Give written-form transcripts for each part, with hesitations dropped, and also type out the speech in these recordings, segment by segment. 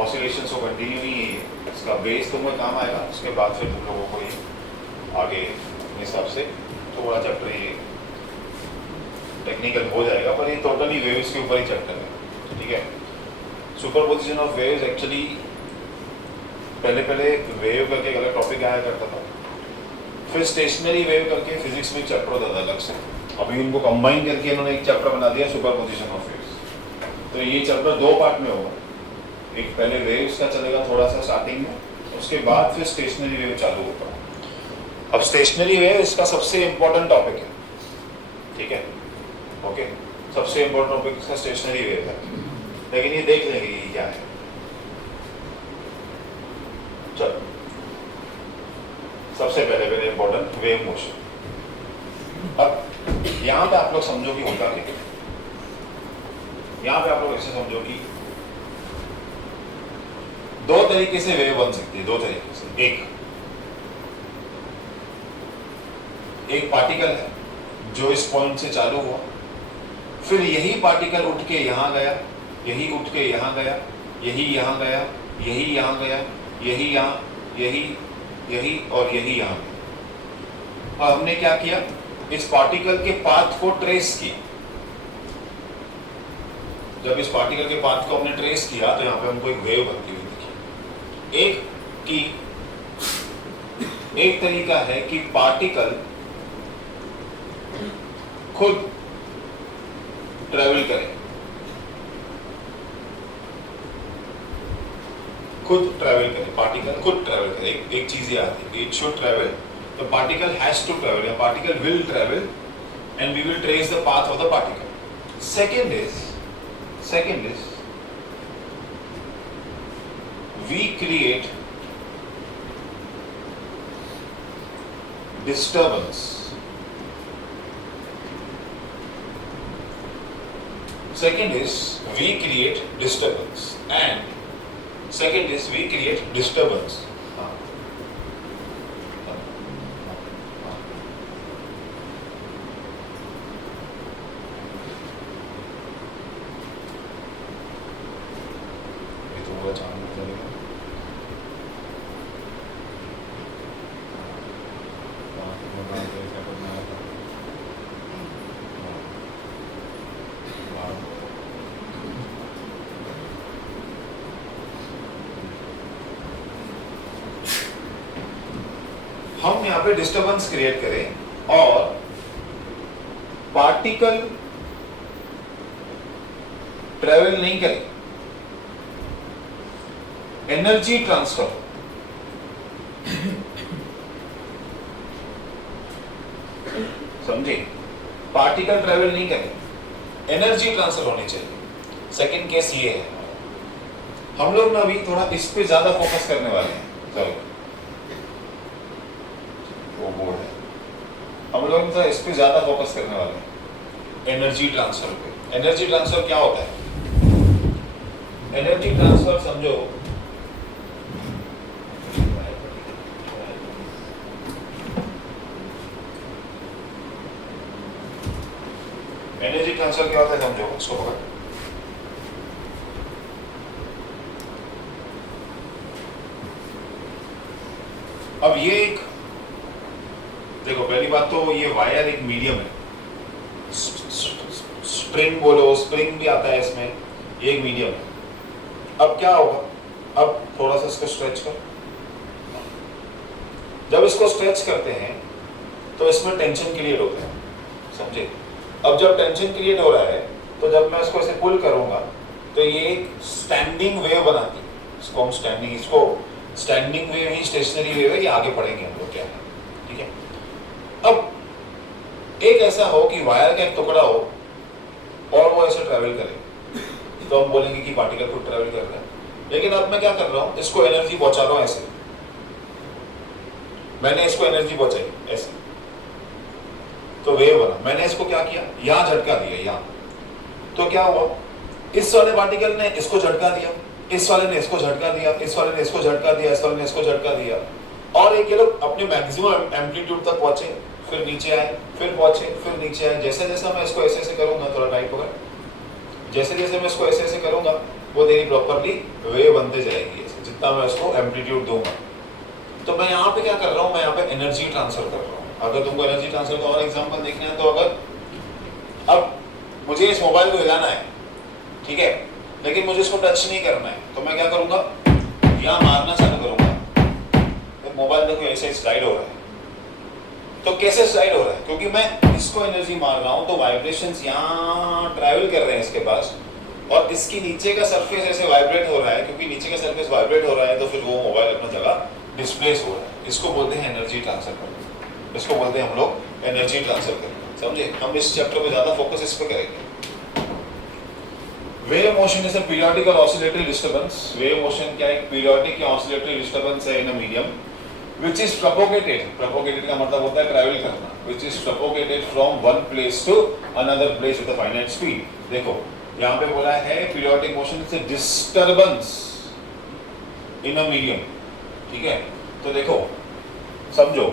Oscillations को continue ही इसका base तुम्हें काम आएगा, उसके बाद फिर तुम लोगों को ये आगे अपने हिसाब से थोड़ा चैप्टर ये टेक्निकल हो जाएगा, पर ये टोटली वेव्स के ऊपर ही चैप्टर है, ठीक है। सुपरपोजिशन ऑफ वेव्स एक्चुअली पहले वेव करके एक अलग टॉपिक आया करता था, फिर स्टेशनरी वेव करके फिजिक्स में एक चैप्टर होता था अलग से, अभी उनको कंबाइन करके इन्होंने एक चैप्टर बना दिया सुपरपोजिशन ऑफ वेव्स। तो ये चैप्टर दो पार्ट में होगा, एक पहले वेव्स का चलेगा थोड़ा सा स्टार्टिंग में, उसके बाद फिर स्टेशनरी वेव चालू होगा। अब स्टेशनरी वेव इसका सबसे इम्पोर्टेंट टॉपिक है, ठीक है, ओके, सबसे इम्पोर्टेंट टॉपिक इसका स्टेशनरी वेव है, लेकिन ये देख लेंगे ये क्या है। चलो सबसे पहले इम्पोर्टेंट वेव मोशन। अब यहाँ पे आप लोग समझो कि होता क्या, यहाँ पे आप लोग ऐसे समझो कि दो तरीके से वेव बन सकती है, दो तरीके से। एक पार्टिकल है जो इस पॉइंट से चालू हुआ, फिर यही पार्टिकल उठ के यहाँ गया, यही उठ के यहाँ गया, यही यहाँ गया, यही यहाँ गया, यही यहाँ, यही और यही यहाँ। और हमने क्या किया, इस पार्टिकल के पाथ को ट्रेस किया। जब इस पार्टिकल के पाथ को हमने ट्रेस किया तो यहाँ पे हमको एक वेव बनती हुई दिखी। एक तरीका है कि पार्टिकल खुद ट्रेवल करे, पार्टिकल खुद ट्रेवल करे। एक चीज याद है, it should travel, the particle has to travel, या particle will travel and we will trace the path of the particle. Second is we create disturbance. Second is we create disturbance, and second is we create disturbance. ये तो पूरा जानना पड़ेगा। हम यहाँ पे disturbance create करें और पार्टिकल ट्रेवल नहीं करे, एनर्जी ट्रांसफर। समझे, पार्टिकल ट्रेवल नहीं करे, एनर्जी ट्रांसफर होनी चाहिए। सेकंड केस ये है, हम लोग ना अभी थोड़ा इस पे ज्यादा फोकस करने वाले हैं। चलो वो बोर्ड है, हम लोग तो इस पे ज्यादा फोकस करने वाले हैं, एनर्जी ट्रांसफर पे। एनर्जी ट्रांसफर क्या होता है? एनर्जी ट्रांसफर समझो एनर्जी ट्रांसफर क्या होता है समझो इसको पकड़। अब ये एक देखो, पहली बात तो ये वायर एक मीडियम है, स्प्रिंग बोलो, स्प्रिंग भी आता है इसमें, ये एक मीडियम है। अब क्या होगा, अब थोड़ा सा इसको स्ट्रेच कर, जब इसको स्ट्रेच करते हैं तो इसमें टेंशन क्रिएट होता है, समझे। अब जब टेंशन क्रिएट हो रहा है तो जब मैं इसको ऐसे पुल करूंगा तो ये एक स्टैंडिंग वेव बनाती है, इसको हम स्टैंडिंग वेव ही स्टेशनरी वेव है, ये आगे पढ़ेंगे हम लोग क्या है, ठीक है। अब एक ऐसा हो कि वायर का एक टुकड़ा हो और वो ऐसे ट्रेवल करे तो हम बोलेंगे कि पार्टिकल खुद ट्रेवल कर रहा है। लेकिन अब मैं क्या कर रहा हूँ, इसको एनर्जी पहुंचा रहा हूँ ऐसे, मैंने इसको एनर्जी पहुंचाई ऐसे, तो वेव बना। मैंने इसको क्या किया, यहाँ झटका दिया, यहाँ, तो क्या हुआ, इस वाले पार्टिकल ने इसको झटका दिया, इस वाले ने इसको झटका दिया, इस वाले ने इसको झटका दिया, इस वाले ने इसको झटका दिया, और एक ये लोग अपने मैक्सिमम एम्पलीट्यूड तक पहुंचे, फिर नीचे आए, फिर पहुंचे, फिर नीचे आए। जैसे जैसे मैं इसको ऐसे ऐसे करूंगा, थोड़ा टाइट होगा, जैसे जैसे मैं इसको ऐसे ऐसे करूंगा वो तेरी प्रॉपरली वेव बनते जाएगी ऐसे, जितना मैं उसको एम्पलीट्यूड दूंगा। तो मैं यहाँ पे क्या कर रहा हूँ, मैं यहाँ पे एनर्जी ट्रांसफर कर रहा हूँ। अगर तुमको एनर्जी ट्रांसफर का और एग्जांपल देखना है तो अगर अब मुझे इस मोबाइल को हिलाना है, ठीक है, लेकिन मुझे इसको टच नहीं करना है, तो मैं क्या करूंगा, यहाँ मारना चालू करूंगा, तो मोबाइल देखो ऐसे स्लाइड हो रहा है। तो कैसे स्लाइड हो रहा है, क्योंकि मैं इसको एनर्जी मार रहा हूँ, तो वाइब्रेशंस यहाँ ट्रैवल कर रहे हैं इसके पास, और इसकी नीचे का सरफेस ऐसे वाइब्रेट हो रहा है, क्योंकि नीचे का सरफेस वाइब्रेट हो रहा है, तो फिर वो मोबाइल अपना जगह डिस्प्लेस हो रहा है। इसको बोलते हैं एनर्जी ट्रांसफर करना, इसको बोलते हैं हम लोग एनर्जी ट्रांसफर करना, समझे। हम इस चैप्टर में ज्यादा फोकस इस पे करेंगे। Wave motion is a periodic और ऑसिलेटरी डिस्टर्बेंस। वेव मोशन क्या है, पीरियोडिक या ऑसिलेटरी डिस्टर्बेंस है in a medium which is propagated, propagated का मतलब होता है ट्रैवल करना, which is propagated from one place to another place with a finite speed। देखो यहाँ पे बोला है periodic motion is a disturbance in a medium, ठीक है। तो देखो समझो,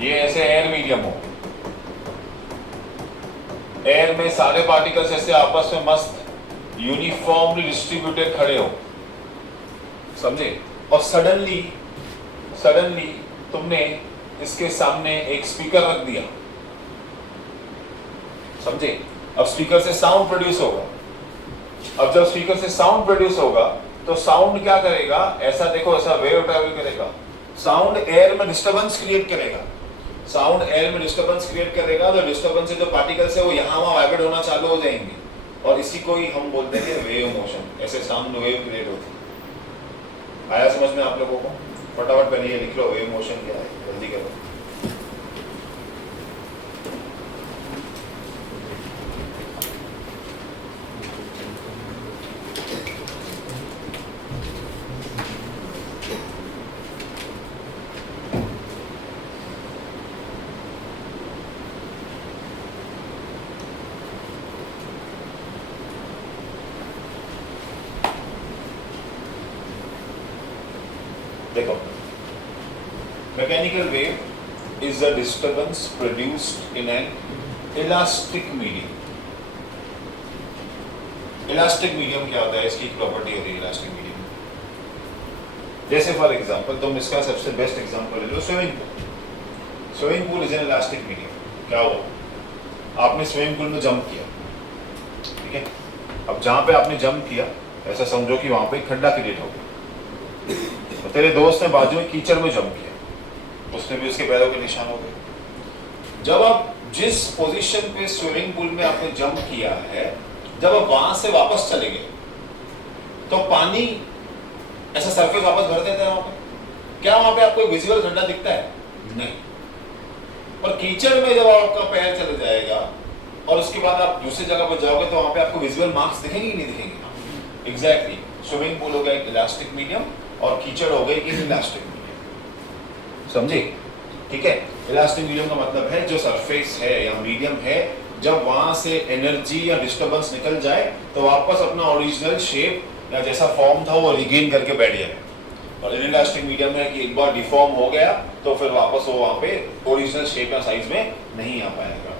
ये ऐसे एयर मीडियम हो, एयर में सारे पार्टिकल्स ऐसे आपस में मस्त यूनिफॉर्मली डिस्ट्रीब्यूटेड खड़े हो, समझे, और सडनली तुमने इसके सामने एक स्पीकर रख दिया, समझे। अब स्पीकर से साउंड प्रोड्यूस होगा। अब जब स्पीकर से साउंड प्रोड्यूस होगा तो साउंड क्या करेगा, ऐसा देखो, ऐसा वेव ट्रैवल करेगा। साउंड एयर में डिस्टर्बेंस क्रिएट करेगा, साउंड एयर में डिस्टर्बेंस क्रिएट करेगा, तो डिस्टर्बेंस से जो पार्टिकल्स है वो यहाँ वहाँ वाइब्रेट होना चालू हो जाएंगे, और इसी को ही हम बोलते हैं वेव मोशन। ऐसे साउंड वेव क्रिएट होती है। आया समझ में आप लोगों को? फटाफट पहले ये लिख लो, वेव मोशन क्या है, जल्दी करो। देखो, mechanical wave is a disturbance produced in an elastic medium. Elastic medium क्या होता है, इसकी प्रॉपर्टी होती है इलास्टिक मीडियम। जैसे फॉर एग्जांपल तुम इसका सबसे बेस्ट एग्जांपल ले लो, swimming pool. Swimming pool is an elastic medium. क्या हुआ, आपने स्विमिंग पूल में जंप किया, ठीक है। अब जहां पे आपने जंप किया, ऐसा समझो कि वहां पे खड्डा क्रिएट हो गया, तो तेरे दोस्त ने बाजू में कीचड़ में जंप किया, उसने भी उसके पैरों के निशान हो गए। जब आप जिस पोजीशन पे स्विमिंग पूल में आपने जंप किया है, जब आप वहां से वापस चले गए, तो पानी ऐसा सरफेस वापस भर देता है वहां पे। क्या वहां पे आपको विजुअल खड्डा दिखता है? नहीं। पर कीचड़ में जब आपका पैर चले जाएगा और उसके बाद आप दूसरी जगह पर जाओगे, तो वहां पे आपको विजुअल मार्क्स दिखेंगे कि नहीं दिखेंगे? एग्जैक्टली। स्विमिंग पूल हो गया एक इलास्टिक मीडियम, और कीचड़ हो गई एक इलास्टिक मीडियम, समझे, ठीक है। इलास्टिक मीडियम का मतलब है जो सरफेस है या मीडियम है, जब वहां से एनर्जी या डिस्टर्बेंस निकल जाए तो वापस अपना ओरिजिनल शेप या जैसा फॉर्म था वो रिगेन करके बैठ जाए। और इलास्टिक मीडियम है कि एक बार डिफॉर्म हो गया तो फिर वापस वो वहां पे ओरिजिनल शेप या साइज में नहीं आ पाएगा।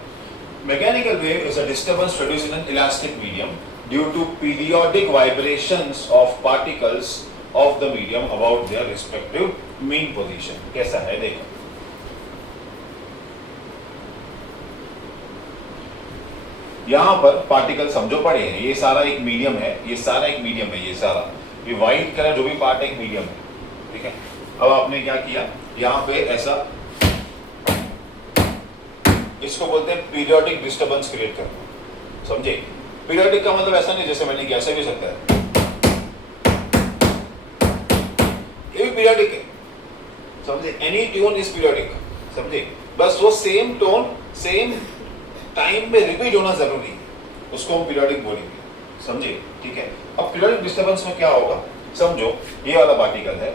Mechanical wave is a disturbance produced in an elastic medium due to periodic vibrations of particles of the medium about their respective mean position। कैसा है देखो, यहां पर पार्टिकल समझो पड़े हैं, ये सारा एक मीडियम है, ये सारा एक मीडियम है, ये सारा ये व्हाइट कलर जो भी पार्ट है एक मीडियम है, ठीक है। अब आपने क्या किया, यहां पे ऐसा, इसको बोलते हैं पीरियोडिक डिस्टर्बेंस क्रिएट करना, समझे। पीरियोडिक का मतलब ऐसा नहीं जैसे मैंने किया, ऐसा भी हो सकता है, ये भी पीरियोडिक है, समझे। एनी ट्यून इज पीरियोडिक, समझे। बस वो सेम टोन सेम टाइम में रिपीट होना जरूरी है, उसको हम पीरियोडिक बोलेंगे, समझे, ठीक है। अब पीरियोडिक डिस्टर्बेंस में क्या होगा, समझो ये वाला पार्टिकल है,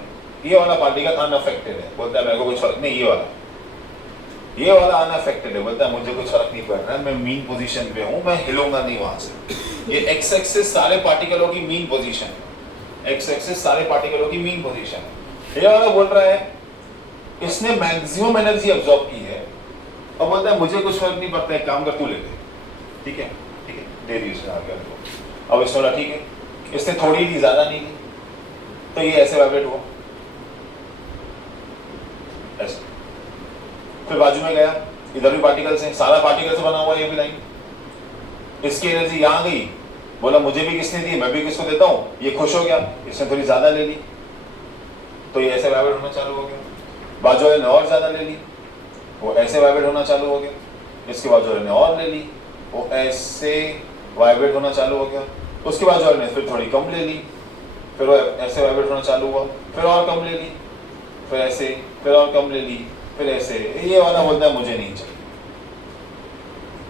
ये वाला पार्टिकल अनअफेक्टेड है, बोलता है मेरे को कुछ फर्क नहीं, ये वाला अनअफेक्टेड है, बोलता है मुझे कुछ फर्क नहीं पड़ रहा है, मैं मीन पोजीशन पे हूं, मैं हिलूंगा नहीं वहां से। ये एक्स एक्सिस सारे पार्टिकलों की मीन पोजीशन, एक्स एक्सिस सारे पार्टिकलों की मीन पोजीशन। ये वाला बोल रहा है इसने मैक्सिमम एनर्जी अब्सॉर्ब की है, और बोलता है मुझे कुछ फर्क नहीं पड़ता, एक काम कर तू ले ले, ठीक है, ठीक है, दे दी उसने आगे को। अब इसने बोला ठीक है, इसने थोड़ी ली, ज्यादा नहीं ली, तो ये ऐसे वाइब्रेट हुआ, ऐसे। फिर बाजू में गया, इधर भी पार्टिकल से, सारा पार्टिकल से बना हुआ ये भी लाइन, इसकी एनर्जी यहाँ गई, बोला मुझे भी किसने दी, मैं भी किसको देता हूँ, ये खुश हो गया, इसने थोड़ी ज्यादा ले ली, तो ये ऐसे वाइब्रेट होना चालू हो गया। बाजू वाले ने और ज्यादा ले ली, वो ऐसे वाइब्रेट होना चालू हो गया। इसके बाजू वाले ने और ले ली, वो ऐसे वाइब्रेट होना चालू हो गया। उसके बाजू वाले ने फिर थोड़ी कम ले ली, फिर वो ऐसे वाइब्रेट होना चालू हुआ, फिर और कम ले ली, फिर ऐसे, फिर और कम ले ली, फिर ऐसे। ये वाला बोलता है मुझे नहीं चाहिए,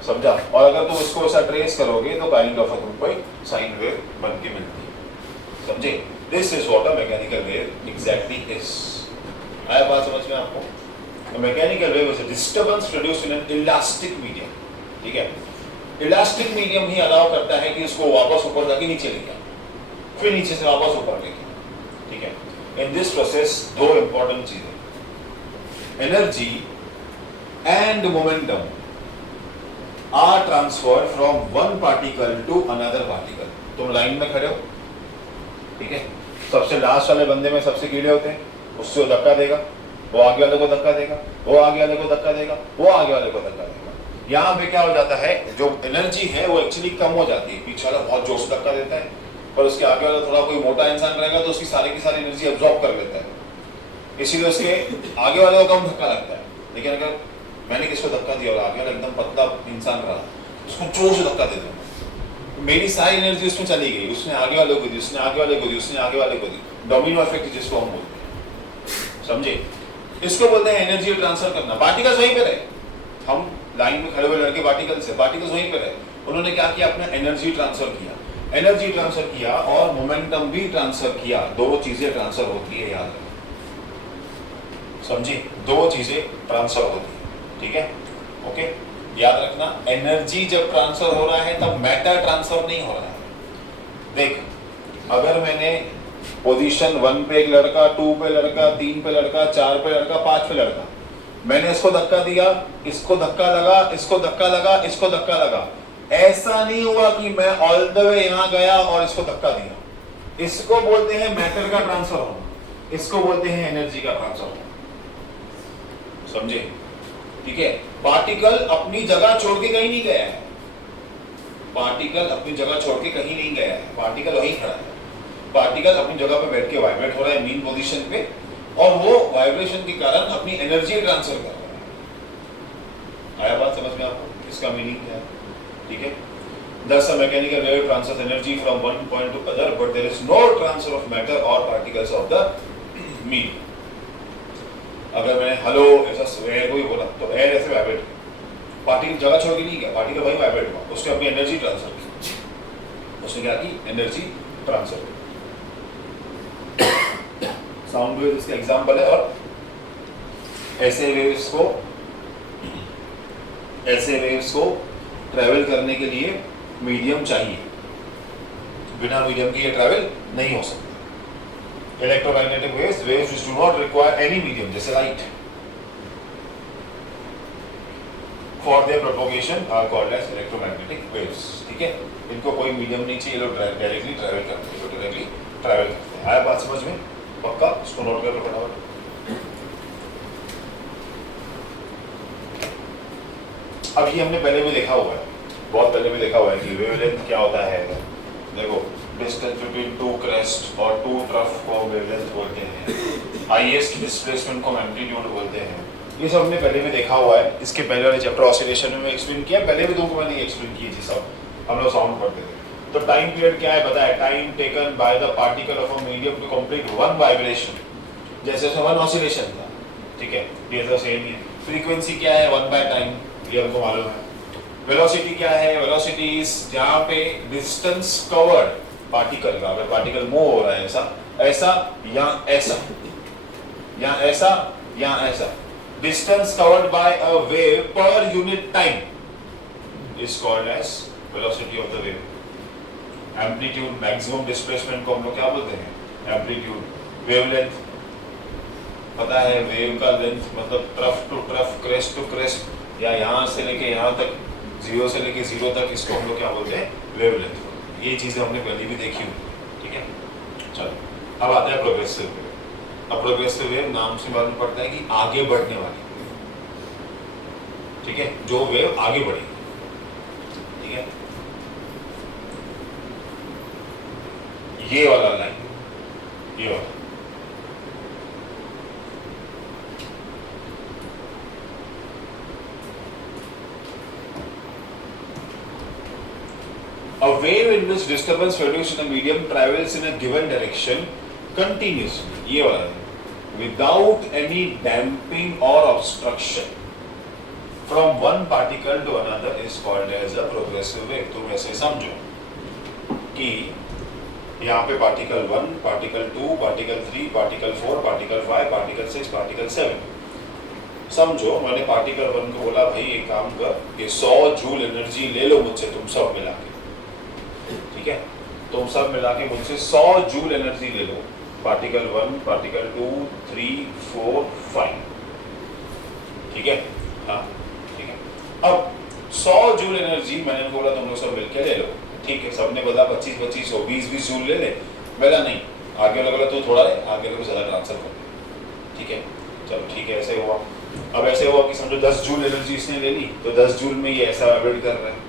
समझा। और अगर तुम इसको ऐसा ट्रेस करोगे तो काइंड ऑफ कोई साइन वेव बन के मिलती है, समझे। This is what a mechanical wave exactly is. आया बात समझ में आपको? Mechanical wave is a disturbance produced in an elastic medium, ठीक है। इलास्टिक मीडियम ही अलाउ करता है कि उसको वापस ऊपर जाके नीचे लेके आए, फिर नीचे से वापस ऊपर लेके, ठीक है। इन दिस प्रोसेस दो इंपॉर्टेंट चीजें, energy and momentum are transferred from one particle to another particle. तुम लाइन में खड़े हो, ठीक है, सबसे लास्ट वाले बंदे में सबसे कीड़े होते हैं, उससे वो धक्का देगा, वो आगे वाले को धक्का देगा, वो आगे वाले को धक्का देगा, वो आगे वाले को धक्का देगा। यहाँ पे क्या हो जाता है, जो एनर्जी है वो एक्चुअली कम हो जाती है, पीछे वाला बहुत जोर से धक्का देता है, पर उसके आगे वाला थोड़ा कोई मोटा इंसान रहेगा तो उसकी सारी की सारी एनर्जी एब्जॉर्ब कर लेता है, इसीलिए उसके आगे वाले को कम धक्का लगता है। लेकिन अगर मैंने किसको धक्का दिया और आगे वाला एकदम पतला इंसान रहा, उसको जोर से धक्का दे दूंगा, मेरी सारी एनर्जी उसमें चली गई, उसने आगे वाले को दी, उसने आगे वाले को दी, उसने आगे वाले को दी, डोमिनो इफेक्ट जिसको हम बोलते हैं, समझे। इसको बोलते हैं एनर्जी ट्रांसफर करना। पार्टिकल्स वहीं पे रहे, हम लाइन में खड़े हुए लड़के पार्टिकल्स है, पार्टिकल्स वहीं पे रहे, उन्होंने क्या किया, अपना एनर्जी ट्रांसफर किया, एनर्जी ट्रांसफर किया और मोमेंटम भी ट्रांसफर किया। दो चीजें ट्रांसफर होती है, याद रखो, समझे, दो चीजें ट्रांसफर होती है, ठीक है, ओके। याद रखना, एनर्जी जब ट्रांसफर हो रहा है तब मैटर ट्रांसफर नहीं हो रहा है। देख, अगर मैंने पोजीशन 1 पे एक लड़का, 2 पे लड़का, 3 पे लड़का, 4 पे लड़का, 5 पे लड़का, मैंने इसको धक्का दिया, इसको धक्का लगा, इसको धक्का लगा, इसको धक्का लगा, ऐसा नहीं हुआ कि मैं ऑल द वे यहां गया और इसको धक्का दिया। इसको बोलते हैं मैटर का ट्रांसफर होना, इसको बोलते हैं एनर्जी का ट्रांसफर होना, समझे, ठीक है। पार्टिकल अपनी जगह छोड़ के कहीं नहीं गया है, पार्टिकल अपनी जगह छोड़ के कहीं नहीं गया है, पार्टिकल वहीं खड़ा है। पार्टिकल अपनी जगह पे बैठ के वाइब्रेट हो रहा है मीन पोजीशन पे, और वो वाइब्रेशन के कारण अपनी एनर्जी ट्रांसफर कर रहा है। आया बात समझ में आपको? इसका मीनिंग क्या है, ठीक है। Thus a mechanical wave transfers energy from one point to other, but there is no transfer of matter or particles of the medium. अगर मैंने हेलो ऐसा एयर को ही बोला तो एयर ऐसे वाइब्रेट, पार्टिकल जगह छोड़ के नहीं गया, पार्टिकल वही वाइब्रेट हुआ, उसने अपनी एनर्जी ट्रांसफर की, उसने क्या की, एनर्जी ट्रांसफर की। साउंड वेव इसका एग्जांपल है। और ऐसे वेव्स को ट्रैवल करने के लिए मीडियम चाहिए, बिना मीडियम के ये ट्रैवल नहीं हो सकता। Electromagnetic waves which do not require any medium, जैसे light, for their propagation are called as electromagnetic waves, ठीक है। इनको कोई मीडियम नहीं चाहिए, लोग डायरेक्टली ट्रैवल करते हैं, आया बात समझ में? पक्का, इसको नोट कर लो फटाफट। अब ये हमने पहले भी देखा हुआ है, बहुत पहले भी देखा हुआ है कि वेवलेंथ क्या होता है। देखो, डिस्टेंस बिटवीन टू क्रेस्ट और टू ट्रफ को वेवलेंथ बोलते हैं, हाईएस्ट डिस्प्लेसमेंट को एम्पलीट्यूड बोलते हैं। ये सब हमने पहले भी देखा हुआ है। इसके पहले वाले चैप्टर ऑसिलेशन में एक्सप्लेन किया, पहले भी तुमको मैंने एक्सप्लेन किए जी सब, हम लोग साउंड पढ़ते थे। तो टाइम पीरियड क्या है बताया, time taken by the particle of a medium to complete one vibration, जैसे वन ऑसिलेशन था, ठीक है, ये तो सेम ही है। फ्रीक्वेंसी क्या है, 1 बाय टाइम, ये हमको मालूम है। वेलोसिटी क्या है, वेलोसिटी इज जहाँ पे डिस्टेंस कवर्ड पार्टिकल का, अगर पार्टिकल मूव हो रहा है ऐसा ऐसा या ऐसा या ऐसा या ऐसा, distance covered by a wave per unit time is called as velocity of the wave. Amplitude, maximum displacement को हम लोग क्या बोलते हैं, एम्पलीट्यूड। वेवलेंथ पता है, वेव का लेंथ मतलब trough to trough, crest to crest, या यहाँ से लेके यहाँ तक, 0 से लेके 0 तक, इसको हम लोग क्या बोलते हैं, वेवलेंथ। ये चीजें हमने पहले भी देखी हुई, चलो अब आता है प्रोग्रेसिव वेव। अब प्रोग्रेसिव वेव नाम से मालूम पड़ता है कि आगे बढ़ने वाली, ठीक है, जो वेव आगे बढ़ेगी, ठीक है, ये वाला लाइन, ये वाला, a wave in which disturbance produced in a medium travels in a given direction continuously, ये वाला है, without any damping or obstruction from one particle to another is called as a progressive wave। तुम ऐसे समझो कि यहाँ पे particle 1, particle 2, particle 3, particle 4, particle 5, particle 6, particle 7। समझो मैंने पार्टिकल 1 को बोला भाई एक काम कर, ये 100 जूल एनर्जी ले लो मुझसे तुम सब मिला के, ठीक है, तुम सब मिला के मुझसे 100 जूल एनर्जी ले लो, पार्टिकल 1, पार्टिकल 2, 3, 4, 5, ठीक है, हाँ ठीक है। अब 100 जूल एनर्जी मैंने बोला तुम लोग सब मिलके ले लो, ठीक है, सबने बोला 25-25 हो, 20-20 जूल ले ले, बोला नहीं, आगे वाला तू थोड़ा ले, आगे वाले को ज़्यादा ट्रांसफर कर दे, ठीक है, चलो ठीक है, ऐसे हुआ। अब ऐसे हुआ कि समझो 10 जूल एनर्जी इसने ले ली, तो 10 जूल में ये ऐसा वाइब्रेट कर रहा है,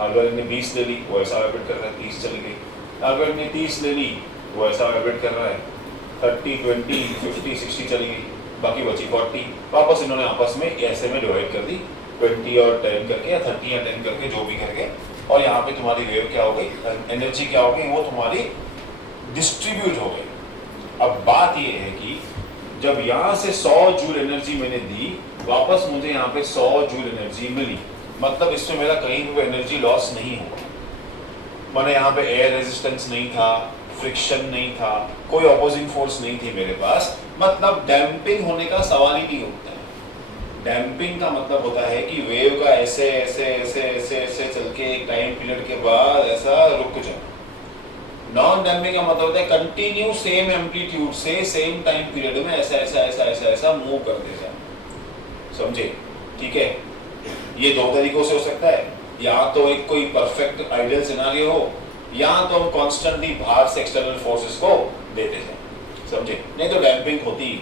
आगे वाले ने 20 ले ली, वो ऐसा वाइब्रेट कर रहा है, 30 चली गई, आगे वाले ने 30 ले ली, वो ऐसा वाइब्रेट कर रहा है, 30, 20, 50, 60 चली गई, बाकी बची 40, वापस इन्होंने आपस में ऐसे में डिवाइड कर दी 20 और 10 करके, या 30 या 10 करके, जो भी करके, और यहाँ पे तुम्हारी वेव क्या हो गई, एनर्जी क्या हो गई, वो तुम्हारी डिस्ट्रीब्यूट हो गई। अब बात ये है कि जब यहाँ से 100 जूल एनर्जी मैंने दी, वापस मुझे यहाँ पे 100 जूल एनर्जी मिली, मतलब इसमें मेरा कहीं भी एनर्जी लॉस नहीं हुआ, मैंने यहाँ पे एयर रेजिस्टेंस नहीं था, फ्रिक्शन नहीं था, कोई ऑपोजिंग फोर्स नहीं थी मेरे पास, मतलब डैम्पिंग होने का सवाल ही नहीं होता है। डैम्पिंग का मतलब होता है कि वेव का ऐसे ऐसे ऐसे ऐसे ऐसे चल के एक टाइम पीरियड के बाद ऐसा रुक जाए। नॉन डैम्पिंग का मतलब होता है कंटिन्यू सेम एम्पलीट्यूड से सेम टाइम पीरियड में ऐसा ऐसा ऐसा ऐसा ऐसा मूव करते जाए, समझे, ठीक है। ये दो तरीकों से हो सकता है, या तो एक कोई परफेक्ट आइडियल सिनेरियो हो, या तो हम कॉन्स्टेंटली बाहर से एक्सटर्नल फोर्सेस को देते जाए, समझे, नहीं तो डैम्पिंग होती ही।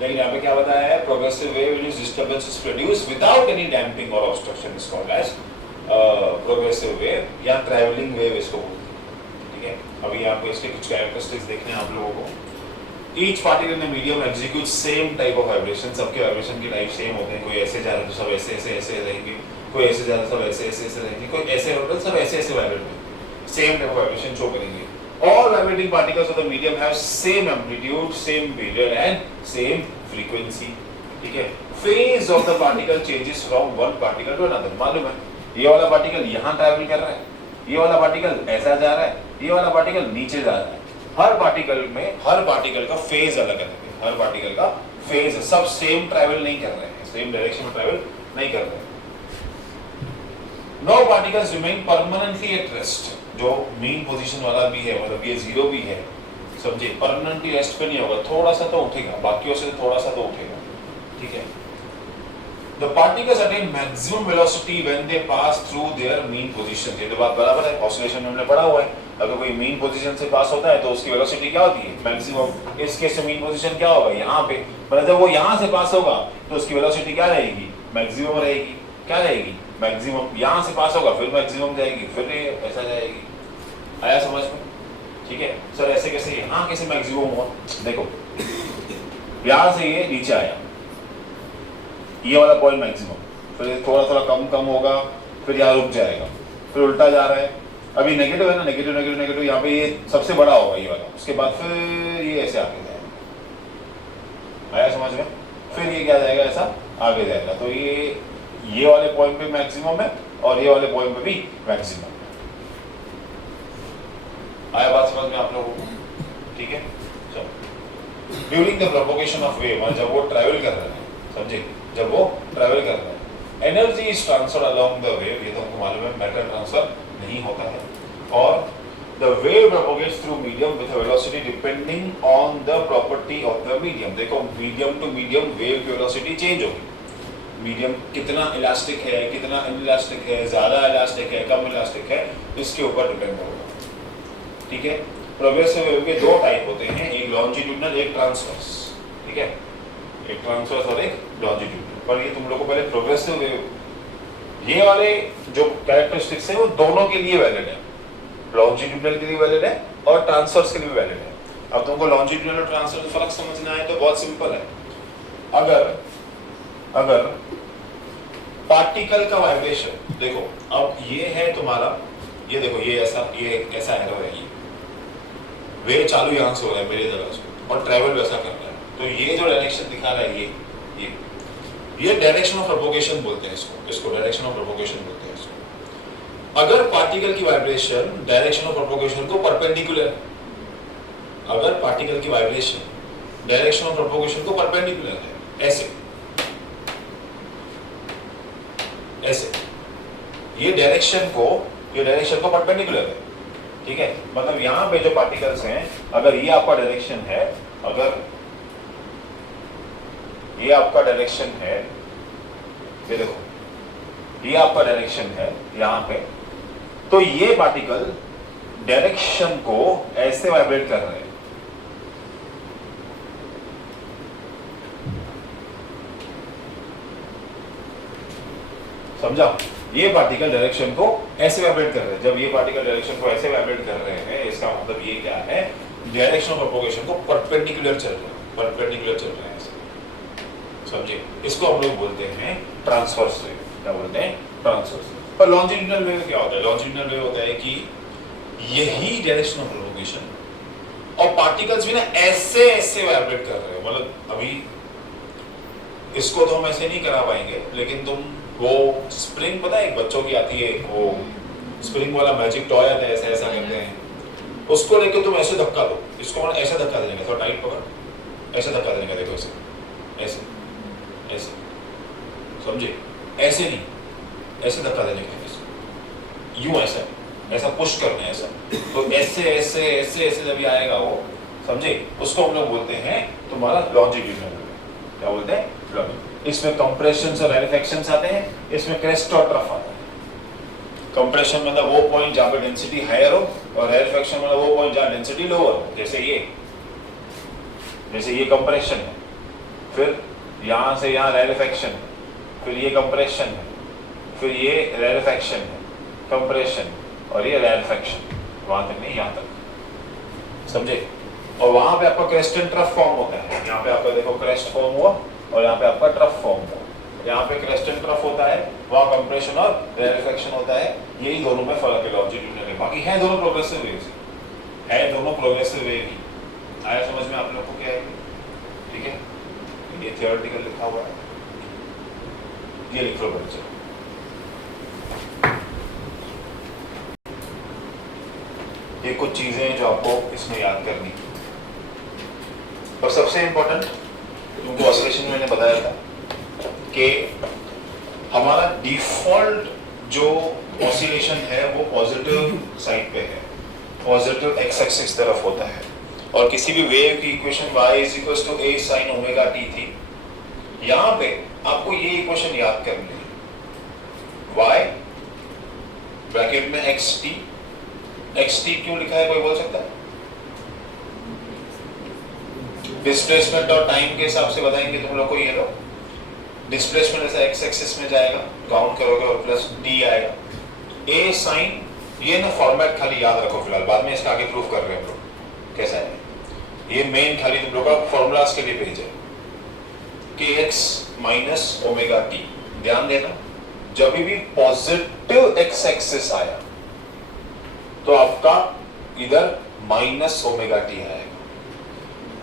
लेकिन यहाँ पे क्या बताया है, progressive wave in disturbance is produced without any damping और obstruction is called as progressive wave या ट्रैवलिंग वेव इसको बोलते हैं, ठीक है। अभी यहाँ पे इसके कुछ कैरेक्टरिस्टिक्स देखने हैं आप लोगों को। Each particle in medium execute same type of vibration, सबके वाइब्रेशन के टाइप सेम होते हैं, कोई ऐसे जा रहा है तो सब ऐसे ऐसे ऐसे रहेंगे, कोई ऐसे जा रहा है सब ऐसे ऐसे ऐसे रहेंगे, कोई ऐसे हो रहा है सब ऐसे ऐसे वाइब्रेट होंगे, same type of vibration show करेंगे। All vibrating particles of the medium have same amplitude, same period and same frequency, ठीक है। Phase of the particle changes from one particle to another, मालूम है, ये वाला पार्टिकल यहाँ travel कर रहा है, ये वाला पार्टिकल ऐसा जा रहा है, ये वाला पार्टिकल नीचे जा रहा है। हर पार्टिकल में हर पार्टिकल का फेज अलग अलग है, हर पार्टिकल का फेज, सब सेम ट्रैवल नहीं कर रहे हैं, सेम डायरेक्शन में ट्रैवल नहीं कर रहे हैं। No particles remain permanently at rest, जो मेन पोजीशन वाला भी है, मतलब ये जीरो भी है, समझे, परमानेंटली रेस्ट पे नहीं होगा, थोड़ा सा तो उठेगा, बाकियों से थोड़ा सा तो उठेगा, ठीक है। The particles attain maximum velocity when they pass through their mean position, ये तो बात बराबर है, ऑसिलेशन में हमने पढ़ा हुआ है, अगर कोई मेन पोजीशन से पास होता है तो उसकी वेलोसिटी क्या होती है, मैक्सिमम। इस केस में मेन पोजीशन क्या होगा, यहाँ पे, मतलब जब वो यहाँ से पास होगा तो उसकी वेलोसिटी क्या रहेगी, मैक्सिमम रहेगी, क्या रहेगी, मैक्सिमम। यहाँ से पास होगा फिर मैक्सिमम जाएगी, फिर ऐसा जाएगी, आया समझ में, ठीक है। सर ऐसे कैसे, यहाँ कैसे मैक्सिमम हुआ, देखो यहाँ से ये नीचे आया, ये वाला पॉइंट मैक्सिमम, फिर थोड़ा थोड़ा कम कम होगा, फिर यहाँ रुक जाएगा, फिर उल्टा जा रहा है, अभी नेगेटिव है ना, नेगेटिव नेगेटिव नेगेटिव, यहाँ पे ये सबसे बड़ा होगा ये वाला, उसके बाद फिर ये ऐसे आगे जाएगा, आया समझ में, फिर ये क्या जाएगा ऐसा आगे जाएगा, तो ये वाले पॉइंट पे मैक्सिमम है और ये वाले पॉइंट पे भी मैक्सिमम है। आया बात समझ में आप लोगों को, ठीक है। चलो, during the propagation of wave, जब वो ट्रैवल कर रहे हैं, समझे, जब वो ट्रैवल कर रहे हैं, energy is transferred along the wave, ये तो हमको मालूम है, मैटर ट्रांसफर नहीं होता है, और the wave propagates through medium with a velocity depending on the property of the medium। देखो मीडियम टू मीडियम वेव की वेलोसिटी चेंज होगी, मीडियम कितना इलास्टिक है, कितना इनइलास्टिक है, ज्यादा इलास्टिक है, कम इलास्टिक है, इसके ऊपर डिपेंड होगा, ठीक है। प्रोग्रेसिव वेव के दो टाइप होते हैं, एक लॉन्जिट्यूडनल एक ट्रांसवर्स, ठीक है, एक ट्रांसवर्स और एक लॉन्जिट्यूडनल। पर ये तुम लोग को पहले प्रोग्रेसिव वेव, ये वाले जो कैरेक्टरिस्टिक्स है वो दोनों के लिए वैलिड है, लॉन्जिट्यूडनल के लिए वैलिड है और ट्रांसवर्स के लिए वैलिड है। अब तुमको लॉन्जिट्यूडनल और ट्रांसवर्स में फर्क समझना है तो बहुत सिंपल है। अगर पार्टिकल का वाइब्रेशन देखो, अब ये है तुम्हारा, ये देखो ये ऐसा एरो है, ये वेव चालू यहां से हो रहा है मेरे तरफ से और ट्रैवल वैसा कर रहा है, तो ये जो डायरेक्शन दिखा रहा है ये डायरेक्शन ऑफ प्रोपोगेशन बोलते हैं इसको डायरेक्शन ऑफ प्रोपोगेशन बोलते हैं इसको। अगर पार्टिकल की वाइब्रेशन डायरेक्शन ऑफ प्रोपोगेशन को परपेंडिकुलर है, अगर पार्टिकल की वाइब्रेशन डायरेक्शन ऑफ प्रोपोगेशन को परपेंडिकुलर है, ऐसे ये डायरेक्शन को परपेंडिकुलर है, ठीक है, मतलब यहाँ पे जो पार्टिकल्स हैं, अगर ये आपका डायरेक्शन है, अगर ये आपका डायरेक्शन है, ये देखो ये आपका डायरेक्शन है यहाँ पे, तो ये पार्टिकल डायरेक्शन को ऐसे वाइब्रेट कर रहे हैं, समझा? ये पार्टिकल डायरेक्शन को ऐसे वाइब्रेट कर रहे हैं। जब ये पार्टिकल डायरेक्शन को ऐसे वाइब्रेट कर रहे हैं, इसका मतलब ये क्या है, डायरेक्शन ऑफ प्रोपोगेशन को परपेंडिकुलर चल रहे हैं, समझे? इसको हम लोग बोलते हैं ट्रांसवर्स वेव। क्या बोलते हैं? ट्रांसवर्स। पर लॉन्जिट्यूडनल वेव क्या होता है? लॉन्जिट्यूडनल वेव होता है कि यही डायरेक्शन ऑफ प्रोपोगेशन और पार्टिकल्स भी ना ऐसे वाइब्रेट कर रहे हो, मतलब अभी इसको तो हम ऐसे नहीं करा पाएंगे, लेकिन तुम वो स्प्रिंग पता है बच्चों की आती है, वो स्प्रिंग वाला मैजिक टॉय आता है, ऐसा करते हैं, उसको लेके तुम ऐसे धक्का दो, इसको ऐसे धक्का देने का, थोड़ा टाइट पकड़, ऐसे धक्का देने का, देखो ऐसे समझे? ऐसे नहीं, ऐसे धक्का देने का, यूं ऐसा पुश करना है, ऐसा, तो ऐसे जब ये आएगा वो, समझे? उसको हम लोग बोलते हैं तुम्हारा लॉन्जिट्यूडनल। क्या बोलते हैं? लॉन्जिट्यूडनल। इसमें कंप्रेशंस और रैरेफैक्शंस आते हैं, इसमें क्रेस्ट और ट्रफ आता है। कंप्रेशन मतलब वो पॉइंट जहां पे डेंसिटी हायर हो, और रैरेफैक्शन मतलब वो पॉइंट जहां डेंसिटी लोअर हो, जैसे ये कंप्रेशन है, फिर यहां से यहां रैरेफैक्शन है, फिर ये कंप्रेशन है, फिर ये रैरेफैक्शन है, कंप्रेशन और ये रैरेफैक्शन, वहां तक नहीं, यहां तक, समझे? और वहां पे आपका क्रेस्ट एंड ट्रफ फॉर्म होता है। यहाँ पे आपका देखो क्रेस्ट फॉर्म हुआ और यहाँ पे आपका ट्रफ फॉर्म हुआ। यहाँ पे क्रेस्ट एंड ट्रफ होता है, वहाँ कंप्रेशन और रैरेफैक्शन होता है, यही दोनों में फर्क है लॉन्जिट्यूडनल में। बाकी है दोनों प्रोग्रेसिव वेव्स, है दोनों प्रोग्रेसिव वेव ही। आया समझ में आप लोग को क्या है? ठीक है, ये थियोरेटिकल लिखा हुआ है, ये लिख लो बच्चे। ये कुछ चीजें जो आपको इसमें याद करनी, और सबसे इंपॉर्टेंट तुमको ऑसिलेशन में मैंने बताया था कि हमारा डिफॉल्ट जो ऑसिलेशन है वो पॉजिटिव साइड पे है, पॉजिटिव एक्स एक्सिस तरफ होता है। और किसी भी वेव की equation y = a sin omega t थी, यहाँ पे आपको ये इक्वेशन याद करनी है, y ब्रैकेट में xt क्यों लिखा है, कोई बोल सकता है? डिस्प्लेसमेंट और टाइम के हिसाब से बताएंगे तुम लोग को। ये लो, डिस्प्लेसमेंट ऐसा एक्स एक्सिस में जाएगा, काउंट करोगे और प्लस डी आएगा, ए साइन, ये ना फॉर्मेट खाली याद रखो फिलहाल, बाद में इसका आगे प्रूफ कर रहे हैं हम लोग कैसा है। ये मेन खाली तुम लोग का फॉर्मूलाज के लिए पेज है, के एक्स माइनस ओमेगा टी। ध्यान देना, जब भी पॉजिटिव एक्स एक्सिस आया तो आपका इधर माइनस ओमेगा टी आएगा,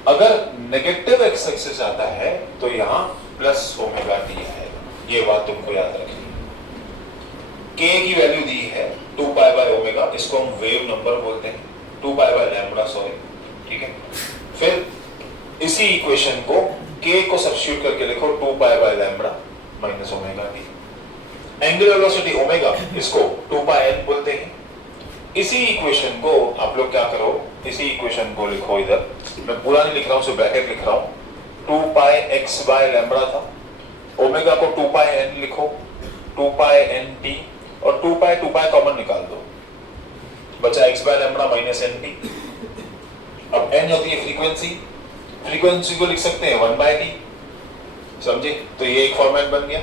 अगर नेगेटिव एक्स एक्सिस आता है तो यहाँ प्लस ओमेगा टी आएगा। ये बात तुमको याद रखनी है। k की वैल्यू दी है 2 पाई बाय ओमेगा, इसको हम वेव नंबर बोलते हैं, 2 पाई बाय लैम्बडा, सॉरी, ठीक है। फिर इसी इक्वेशन को k को सब्स्टिट्यूट करके लिखो 2 pi by lambda minus omega T. Angular velocity omega, इसको 2 पाई n बोलते हैं। इसी इक्वेशन को आप लोग क्या करो, इसी इक्वेशन को लिखो, इधर मैं पूरा नहीं लिख रहा हूं, सिर्फ ब्रैकेट लिख रहा हूं। 2 पाई x बाय लैम्बडा था, ओमेगा को 2 पाई n लिखो, 2 पाई n t, और 2 पाई कॉमन निकाल दो, बचा x by lambda minus n t। अब n होती है फ्रीक्वेंसी, फ्रीक्वेंसी को लिख सकते हैं 1/t, समझे? तो ये एक फॉर्मेट बन गया।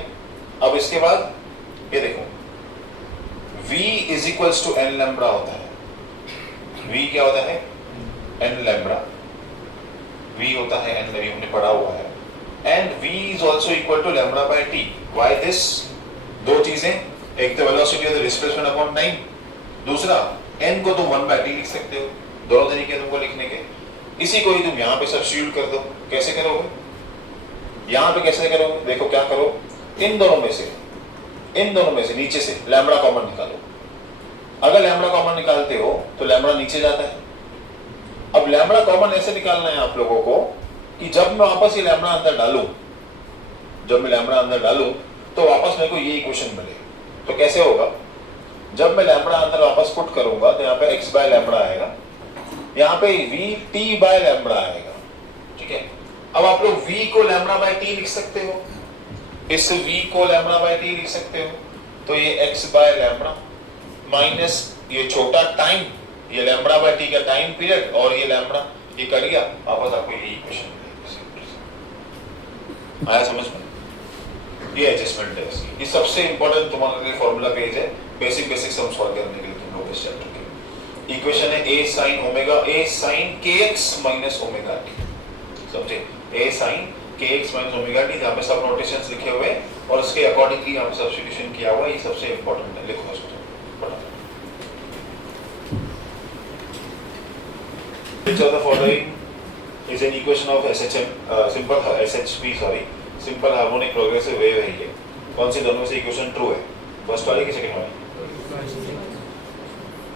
अब इसके बाद ये देखो v is equals to n lambda होता है। v क्या होता है? n lambda. v होता है n, मेरी हमने पढ़ा हुआ है। And v is also equal to lambda by t। Why this? दो चीजें, एक तो velocity of the displacement upon time, दूसरा n को तुम 1/t लिख सकते हो। दोनों तरीके तुमको लिखने के। इसी को ही तुम यहाँ पे सब्स्टिट्यूट कर दो। कैसे करोगे? यहाँ पे कैसे करोगे? देखो क्या करो, इन दोनों में से नीचे से लैम्ब्डा कॉमन निकालो। अगर लैम्ब्डा कॉमन निकालते हो तो लैम्ब्डा नीचे जाता है। अब लैम्ब्डा कॉमन ऐसे निकालना है आप लोगों को कि जब मैं वापस ये लैम्ब्डा अंदर डालूं, तो वापस मेरे को ये इक्वेशन मिले। तो कैसे होगा? जब मैं लैम्ब्डा अंदर वापस पुट करूंगा तो यहाँ पे x बाय लैम्ब्डा आएगा, यहाँ पे v t बाय लैम्ब्डा आएगा, ठीक है? अब आप लोग v को लैम्ब्डा बाय t लिख सकते हो, इस v को लैम्ब्डा बाय t लिख सकते हो। तो ये x बाय लैम्ब्डा माइनस ये छोटा टाइम, ये लैम्ब्डा बाय t का टाइम पीरियड, और ये लैम्ब्डा, ये कट गया, वापस आपको ये इक्वेशन आया समझ में? ये एडजस्टमेंट है इसकी। ये सबसे इंपॉर्टेंट तुम्हारे लिए फॉर्मूला पेज है, बेसिक सम सॉल्व करने के लिए तुम लोग इस चैप्टर के। इक्वेशन है a sin kx minus omega t, समझे? a sin kx minus omega t, जहाँ पे सब नोटेशंस लिखे हुए और उसके अकॉर्डिंगली यहाँ पे सब्स्टिट्यूशन किया हुआ है। ये सबसे इंपॉर्टेंट है, लिखो इसको Which of the following is an equation of simple harmonic progressive wave है ये? कौन सी दोनों में से इक्वेशन ट्रू है? फर्स्ट वाली की सेकंड वाली?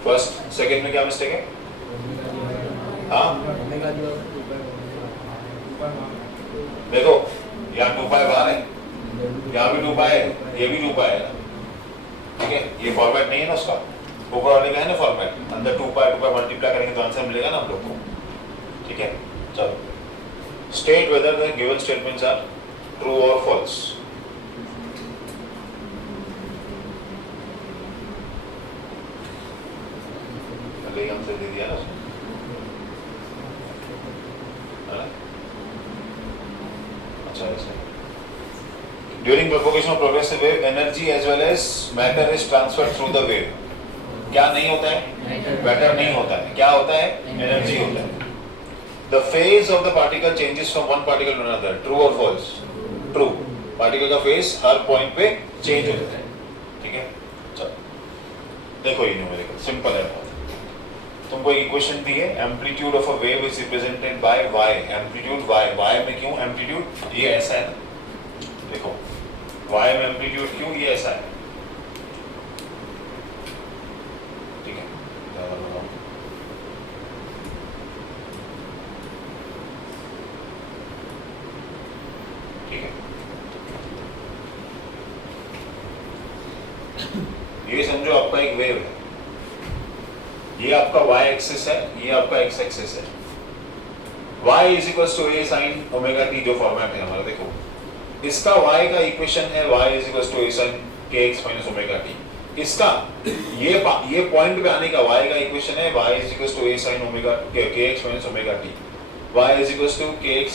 फर्स्ट, सेकंड में क्या मिस्टेक है? हाँ देखो, यहाँ 2 पाई बाहर है, यहाँ भी 2 पाई है, ये भी 2 पाई है ना, ठीक है? ये फॉर्मेट नहीं है ना उसका, ऊपर वाले का है ना फॉर्मेट। अंदर 2 पाई मल्टीप्लाई करेंगे तो आंसर मिलेगा ना हम लोग को, ठीक है? चलो, state whether the given statements are true और फॉल्स। आंसर दे दिया ना उसने, अच्छा ऐसे। During propagation of progressive wave, energy as well as matter is transferred through the wave. क्या नहीं होता है? मैटर नहीं होता है। क्या होता है? एनर्जी होता है। The phase of the particle changes from one particle to another. True or false? True. Particle का फेज हर पॉइंट पे चेंज हो जाता है, ठीक है? चलो देखो ये न्यूमेरिकल सिंपल है बहुत। तुमको एक इक्वेशन दी है, amplitude of a wave is represented by y, amplitude y। y में क्यों एम्पलीट्यूड? ये ऐसा है ना, देखो y में एम्पलीट्यूड क्यों? ये ऐसा है, ठीक है? ठीक है, ये समझो आपका एक वेव है, ये आपका y एक्सिस है, ये आपका x एक्सिस है। y is equal to a sin omega t जो फॉर्मेट है हमारा, देखो इसका y का इक्वेशन है y is equal to a sin kx minus omega t। इसका ये पॉइंट पे आने का y का इक्वेशन है y is equal to a sin omega kx minus omega t। y is equal to kx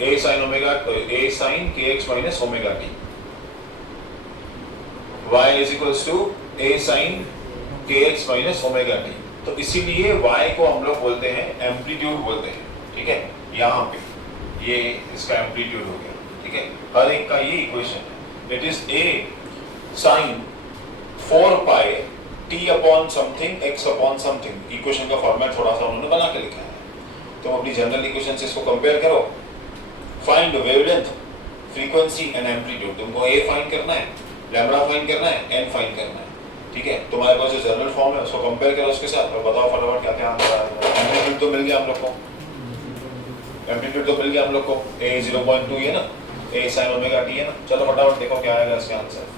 a sin kx minus omega t। y is equal to a sin kx minus omega t। तो इसीलिए y को हम लोग बोलते हैं amplitude बोलते हैं, ठीक है? यहाँ पे ये इसका एम्पलीट्यूड हो गया, ठीक है? हर एक का ये इक्वेशन है। It is a sin 4 pi t upon something x upon something. Equation का फॉर्मेट थोड़ा सा उन्होंने बना के लिखा है, तुम अपनी जनरल इक्वेशन से इसको कंपेयर करो। Find wavelength, frequency and amplitude. तुमको a फाइंड करना है, लैम्ब्डा फाइंड करना है, n फाइंड करना है, ठीक है? तुम्हारे पास जो जनरल फॉर्म है उसको कंपेयर करो उसके साथ और बताओ फटाफट क्या क्या आंसर आएगा। एम्पलीट्यूड तो मिल गया हम लोग को, एम्पलीट्यूड तो मिल गया हम लोग को, a 0.2 है ना, a sin ओमेगा t है ना। चलो फटाफट देखो क्या आएगा इसका answer.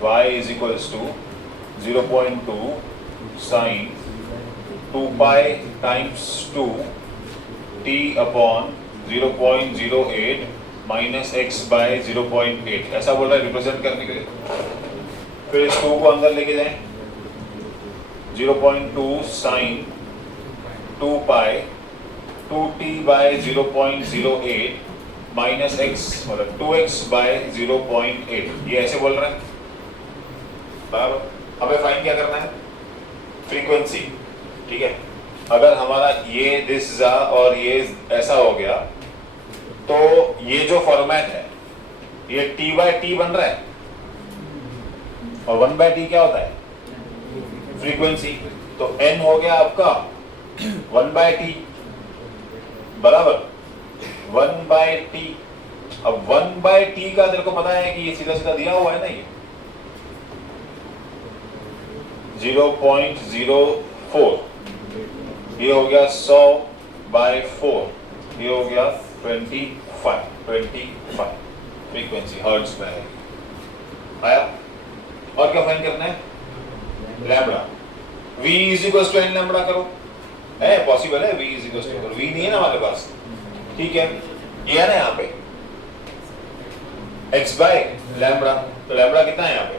y is equals to 0.2 sin 2 pi times 2 t upon 0.08 minus x by 0.8 ऐसा बोल रहा है रिप्रेजेंट करने के लिए। फिर इस 2 को अंदर लेके जाएं, 0.2 साइन 2 पाई 2t बाय 0.08 माइनस एक्स मतलब 2x बाय 0.8 ये ऐसे बोल रहा है बराबर। हमें फाइंड क्या करना है, फ्रीक्वेंसी। ठीक है, अगर हमारा ये दिस जा और ये ऐसा हो गया तो ये जो फॉर्मेट है ये t बाय टी बन रहा है और 1 बाय टी क्या होता है, फ्रीक्वेंसी। तो n हो गया आपका 1 बाय टी बराबर 1 बाय टी। अब 1 बाय टी का तेरे को पता है कि ये सीधा सीधा दिया हुआ है ना, ये 0.04 ये हो गया 100 बाय 4 ये हो गया 25 फ्रीक्वेंसी हर्ट्ज में है। आया, और क्या फाइंड करना है, lambda. v is equal to n lambda करो, है पॉसिबल है, v is equal to v नहीं है ना हमारे पास। ठीक है, ये है ना यहाँ पे x बाय लैम्बडा, तो लैम्बडा कितना है यहाँ पे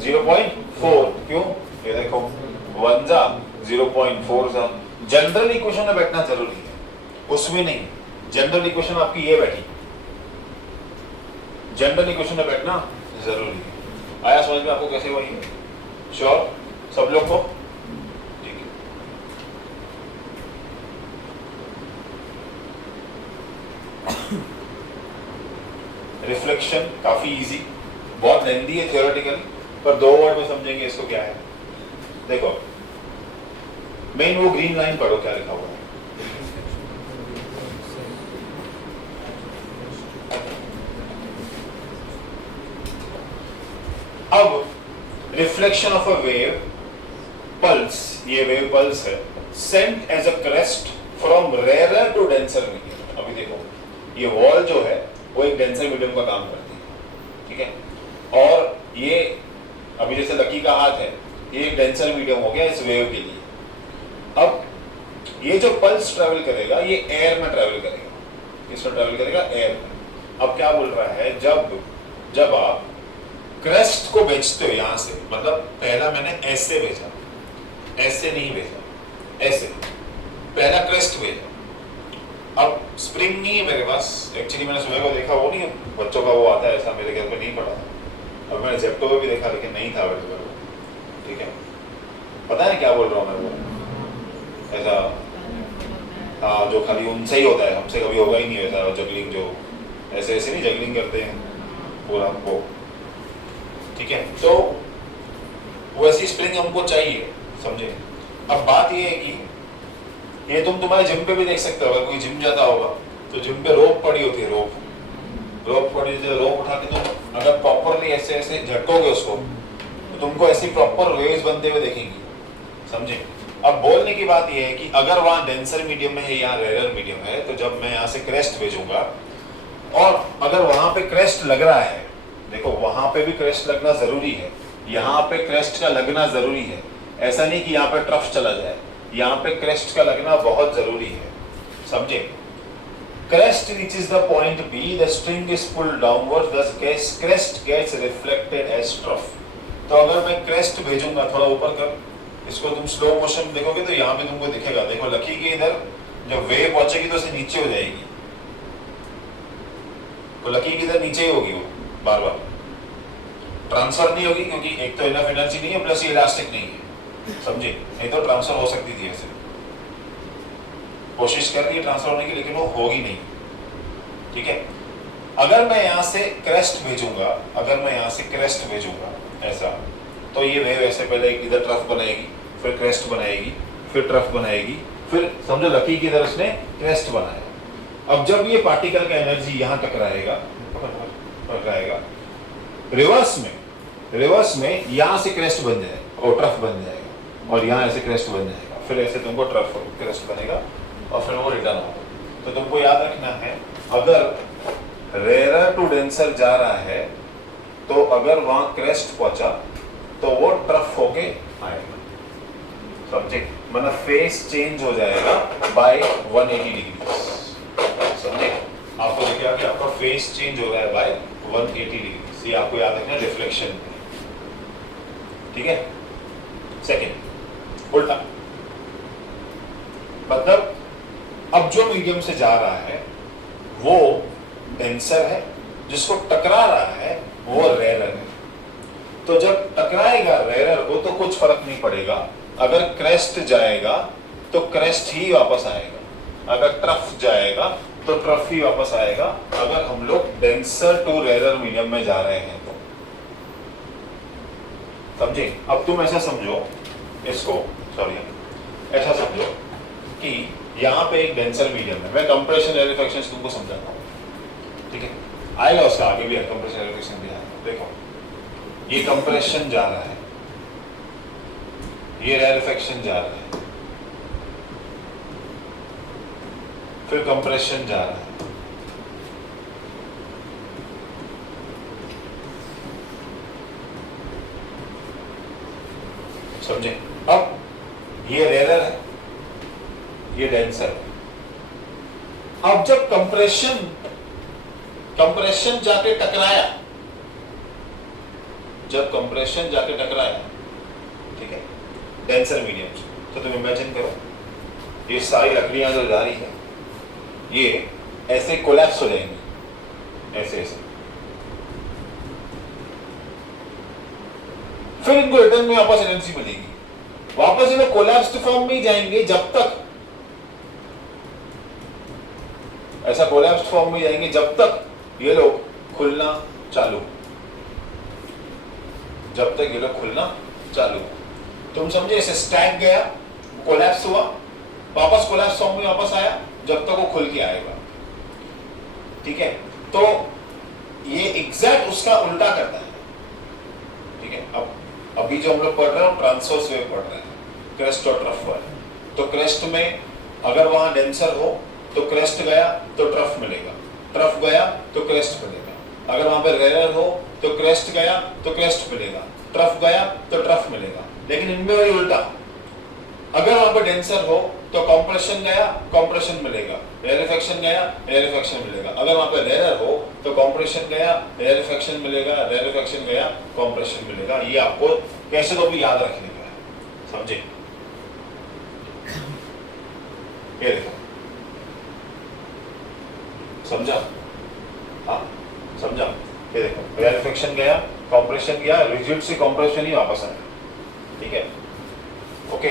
0.4। क्यों, ये देखो 1 जा 0.4 जा। जनरल इक्वेशन में बैठना जरूरी है, उसमें नहीं। जनरल इक्वेशन आपकी ये बैठी, जनरल इक्वेशन में बैठना जरूरी है। आया समझ में आपको कैसे हुआ ये, श्योर सब लोग को। ठीक है, रिफ्लेक्शन काफी इजी, बहुत लेंदी है थियोरेटिकली, पर 2 वर्ड में समझेंगे इसको क्या है। देखो मेन वो ग्रीन लाइन पढ़ो क्या लिखा हुआ है। अब reflection of a wave pulse, ये वेव पल्स है, sent as a crest from rare to denser medium. अभी देखो ये वॉल जो है वो एक डेंसर मीडियम का काम करती है। ठीक है, और ये अभी जैसे लकी का हाथ है, ये एक डेंसर मीडियम हो गया इस वेव के लिए। अब ये जो पल्स ट्रेवल करेगा ये एयर में ट्रेवल करेगा, इसमें ट्रेवल करेगा एयर में। अब क्या बोल रहा है, जब आप क्रेस्ट को भेजते हो यहां से, मतलब पहला मैंने ऐसे भेजा, ऐसे नहीं भेजा, ऐसे पहला क्रेस्ट भेजा। अब स्प्रिंग नहीं है मेरे पास, एक्चुअली मैंने सुबह को देखा, वो नहीं बच्चों का वो आता है ऐसा, मेरे घर पे नहीं पड़ा। अब मैंने जेप्टो में भी देखा लेकिन नहीं था अवेलेबल। ठीक है, पता है क्या बोल रहा हूँ मैं, वो ऐसा हाँ जो खाली उनसे ही होता है, हमसे कभी होगा ही नहीं वैसा जगलिंग, जो ऐसे ऐसे नहीं जगलिंग करते हैं पूरा हमको। ठीक है, तो वैसी स्प्रिंग हमको चाहिए, समझे। अब बात ये है कि ये तुम्हारे जिम पे भी देख सकते हो, अगर कोई जिम जाता होगा तो जिम पे रोप पड़ी होती है, रोप पड़ी होती है। रोप उठा के तुम अगर प्रॉपरली ऐसे ऐसे झटकोगे उसको तो तुमको ऐसी प्रॉपर वेव्स बनते हुए देखेंगी, समझे। अब बोलने की बात यह है कि अगर वहां डेंसर मीडियम में है या रेयर मीडियम है, तो जब मैं यहाँ से क्रेस्ट भेजूंगा और अगर वहां पे क्रेस्ट लग रहा है, देखो वहां पे भी क्रेस्ट लगना जरूरी है, यहाँ पे क्रेस्ट का लगना जरूरी है। ऐसा नहीं कि यहाँ पे ट्रफ चला जाए, यहाँ पे क्रेस्ट का लगना बहुत जरूरी है, समझे। Crest reaches the point B, the string is pulled downwards, thus crest gets reflected as trough. तो अगर मैं crest भेजूंगा, थोड़ा ऊपर कर, इसको तुम स्लो मोशन देखोगे तो यहाँ पे तुमको दिखेगा। देखो लकी के इधर जब वेव पहुंचेगी तो इसे नीचे हो जाएगी, तो लकी की इधर नीचे ही होगी, वो बार बार ट्रांसफर नहीं होगी, क्योंकि एक तो इनफ एनर्जी नहीं है, प्लस ये इलास्टिक नहीं है, समझे। नहीं तो ट्रांसफर हो सकती थी, ऐसे कोशिश कर रही है ट्रांसफर होने की, लेकिन वो होगी नहीं। ठीक है, अगर मैं यहाँ से क्रेस्ट भेजूंगा, ऐसा, तो ये वेव ऐसे पहले इधर ट्रफ बनाएगी, फिर क्रेस्ट बनाएगी, फिर ट्रफ बनाएगी, फिर समझो लकी की इधर उसने क्रेस्ट बनाया। अब जब ये पार्टिकल का एनर्जी यहाँ टकराएगा, रिवर्स में यहाँ से क्रेस्ट बन जाएगा और ट्रफ बन जाएगा, और यहाँ ऐसे क्रेस्ट बन जाएगा, फिर ऐसे तुमको ट्रफ क्रेस्ट बनेगा और फिर वो रिटर्न होगा। तो तुमको याद रखना है, अगर रेयर टू डेंसर जा रहा है तो अगर वहां क्रेस्ट पहुंचा तो वो ट्रफ होके आएगा, समझे। मतलब फेस चेंज हो जाएगा बाय 180 डिग्री, आपको दिखेगा कि आपका फेस चेंज हो रहा है बाय 180 डिग्री। ये आपको याद रखना है रिफ्लेक्शन, ठीक है। सेकंड, उल्टा, मतलब अब जो मीडियम से जा रहा है वो डेंसर है, जिसको टकरा रहा है वो रेयरर है। तो जब टकराएगा रेयरर को तो कुछ फर्क नहीं पड़ेगा, अगर क्रेस्ट जाएगा तो क्रेस्ट ही वापस आएगा, अगर ट्रफ जाएगा तो ट्रफ ही वापस आएगा, अगर हम लोग डेंसर टू रेयरर मीडियम में जा रहे हैं तो। समझे? अब तुम ऐसा समझो इसको, सॉरी ऐसा समझो कि यहाँ पे एक डेंसर मीडियम है, मैं कंप्रेशन रेयरफिकेशन तुमको समझाता हूँ, ठीक है। आएगा उसका आगे भी है, कंप्रेशन रेयरफिकेशन भी आएगा। देखो ये कंप्रेशन जा रहा है, ये रेयरफिकेशन जा रहा है, फिर कंप्रेशन जा रहा है, समझे? अब ये रेयरर है, ये डेंसर है। अब जब कंप्रेशन जाके टकराया, जब कंप्रेशन जाके टकराया, ठीक है, डेंसर मीडियम से, तो तुम इमेजिन करो ये सारी लकड़ियां जो जा रही है ये ऐसे कोलैप्स हो जाएंगी, ऐसे ऐसे, फिर इनको रिटर्न में वापस एनर्जी मिलेगी, वापस इन्हें कोलैप्स्ड फॉर्म में ही जाएंगे जब तक, ऐसा कोलैप्स्ड फॉर्म में जाएंगे जब तक ये लोग खुलना चालू, जब तक ये लोग खुलना चालू। तुम समझे? ऐसे स्टैक गया, कोलैप्स हुआ, वापस कोलैप्स फॉर्म में वापस आया, जब तक वो खुल के आएगा, ठीक है। तो ये एग्जैक्ट उसका उल्टा करता है, ठीक है। अब अभी जो हम लोग पढ़ रहे हैं ट्रांसवर्स वेव पढ़ रहे हैं, क्रेस्ट और ट्रफ वाले। तो क्रेस्ट में अगर वहां डेंसर हो तो क्रेस्ट गया तो ट्रफ मिलेगा, ट्रफ गया तो क्रेस्ट मिलेगा। अगर वहां पे रेयरर हो तो क्रेस्ट गया तो क्रेस्ट मिलेगा, ट्रफ गया तो ट्रफ मिलेगा। लेकिन इनमें वही उल्टा, अगर वहां पे डेंसर हो तो कंप्रेशन गया, कंप्रेशन मिलेगा, रेयरफिकेशन गया, रेयरफिकेशन मिलेगा। अगर वहां पे रेयरर हो तो कंप्रेशन गया, रेयरफिकेशन मिलेगा, रेयरफिकेशन गया, कंप्रेशन मिलेगा। ये आपको कैसे तो भी याद रखने का है, समझे? ये देखो, समझा? हाँ समझा? ये देखो, रेयरफिकेशन गया, कंप्रेशन गया, रिजिड से कंप्रेशन ही वापस आया, ठीक है, ओके।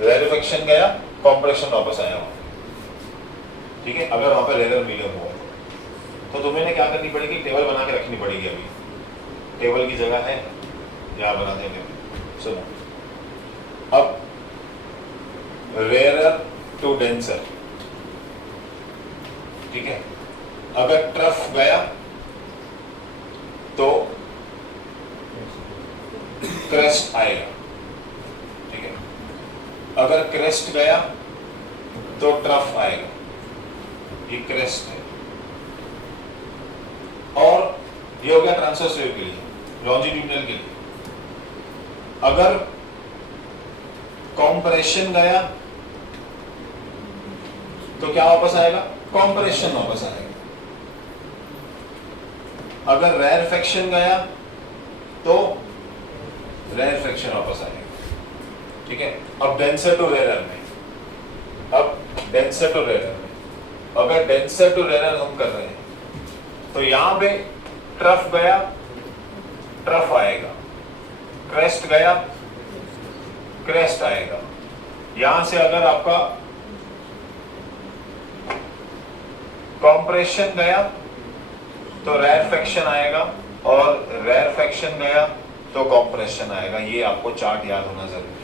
रेयरफिकेशन गया, कंप्रेशन वापस आया, ठीक है। अगर वहां पर रेयरर मीडियम हुआ तो तुम्हें क्या करनी पड़ेगी? टेबल बना के रखनी पड़ेगी। अभी टेबल की जगह है, यहाँ बना देंगे। सुनो, अब रेयरर टू डेंसर, ठीक है। अगर ट्रफ गया तो क्रेस्ट आएगा, ठीक है। अगर क्रेस्ट गया तो ट्रफ आएगा, ये क्रेस्ट है। और ये हो गया ट्रांसवर्स वेव के लिए, लॉन्जिट्यूडिनल के लिए। अगर कॉम्प्रेशन गया तो क्या वापस आएगा? कॉम्प्रेशन वापस आएगा। अगर रेयरफिकेशन गया तो रेयरफिकेशन वापस आएगा, ठीक है। अब डेंसर टू रेयरर में, अब डेंसर टू रेयरर में, अगर डेंसर टू रेयरर हम कर रहे हैं तो यहां पे ट्रफ गया, ट्रफ आएगा, क्रेस्ट गया, क्रेस्ट आएगा। यहां से अगर आपका कॉम्प्रेशन गया तो रेयरफिकेशन आएगा, और रेयरफिकेशन गया तो कॉम्प्रेशन आएगा। ये आपको चार्ट याद होना जरूरी है,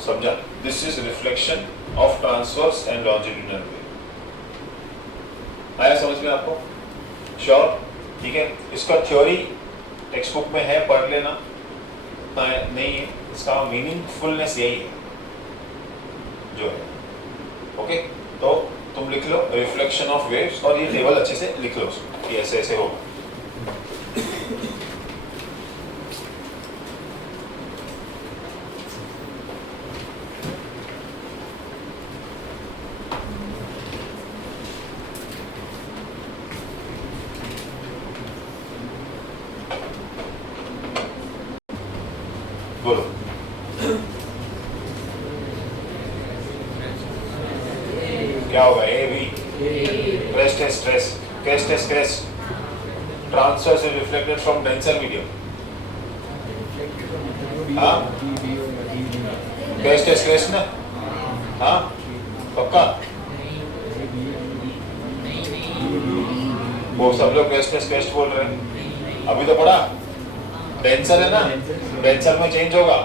समझा? This is reflection of transverse and longitudinal wave. आया समझ में आपको? श्योर? ठीक है। इसका थ्योरी टेक्स्ट बुक में है, पढ़ लेना। नहीं है, इसका मीनिंगफुलनेस यही है जो है, ओके। तो तुम लिख लो रिफ्लेक्शन ऑफ वेव्स, और ये टेबल अच्छे से लिख लो कि ऐसे ऐसे होगा। क्या होगा ए वी क्रेस्ट है स्ट्रेस क्रेस्ट है crest transverse is reflected from denser medium हाँ क्रेस्ट है क्रेस्ट ना हाँ पक्का वो सब लोग क्रेस्ट बोल रहे हैं अभी तो पढ़ा डेंसर है ना डेंसर में चेंज होगा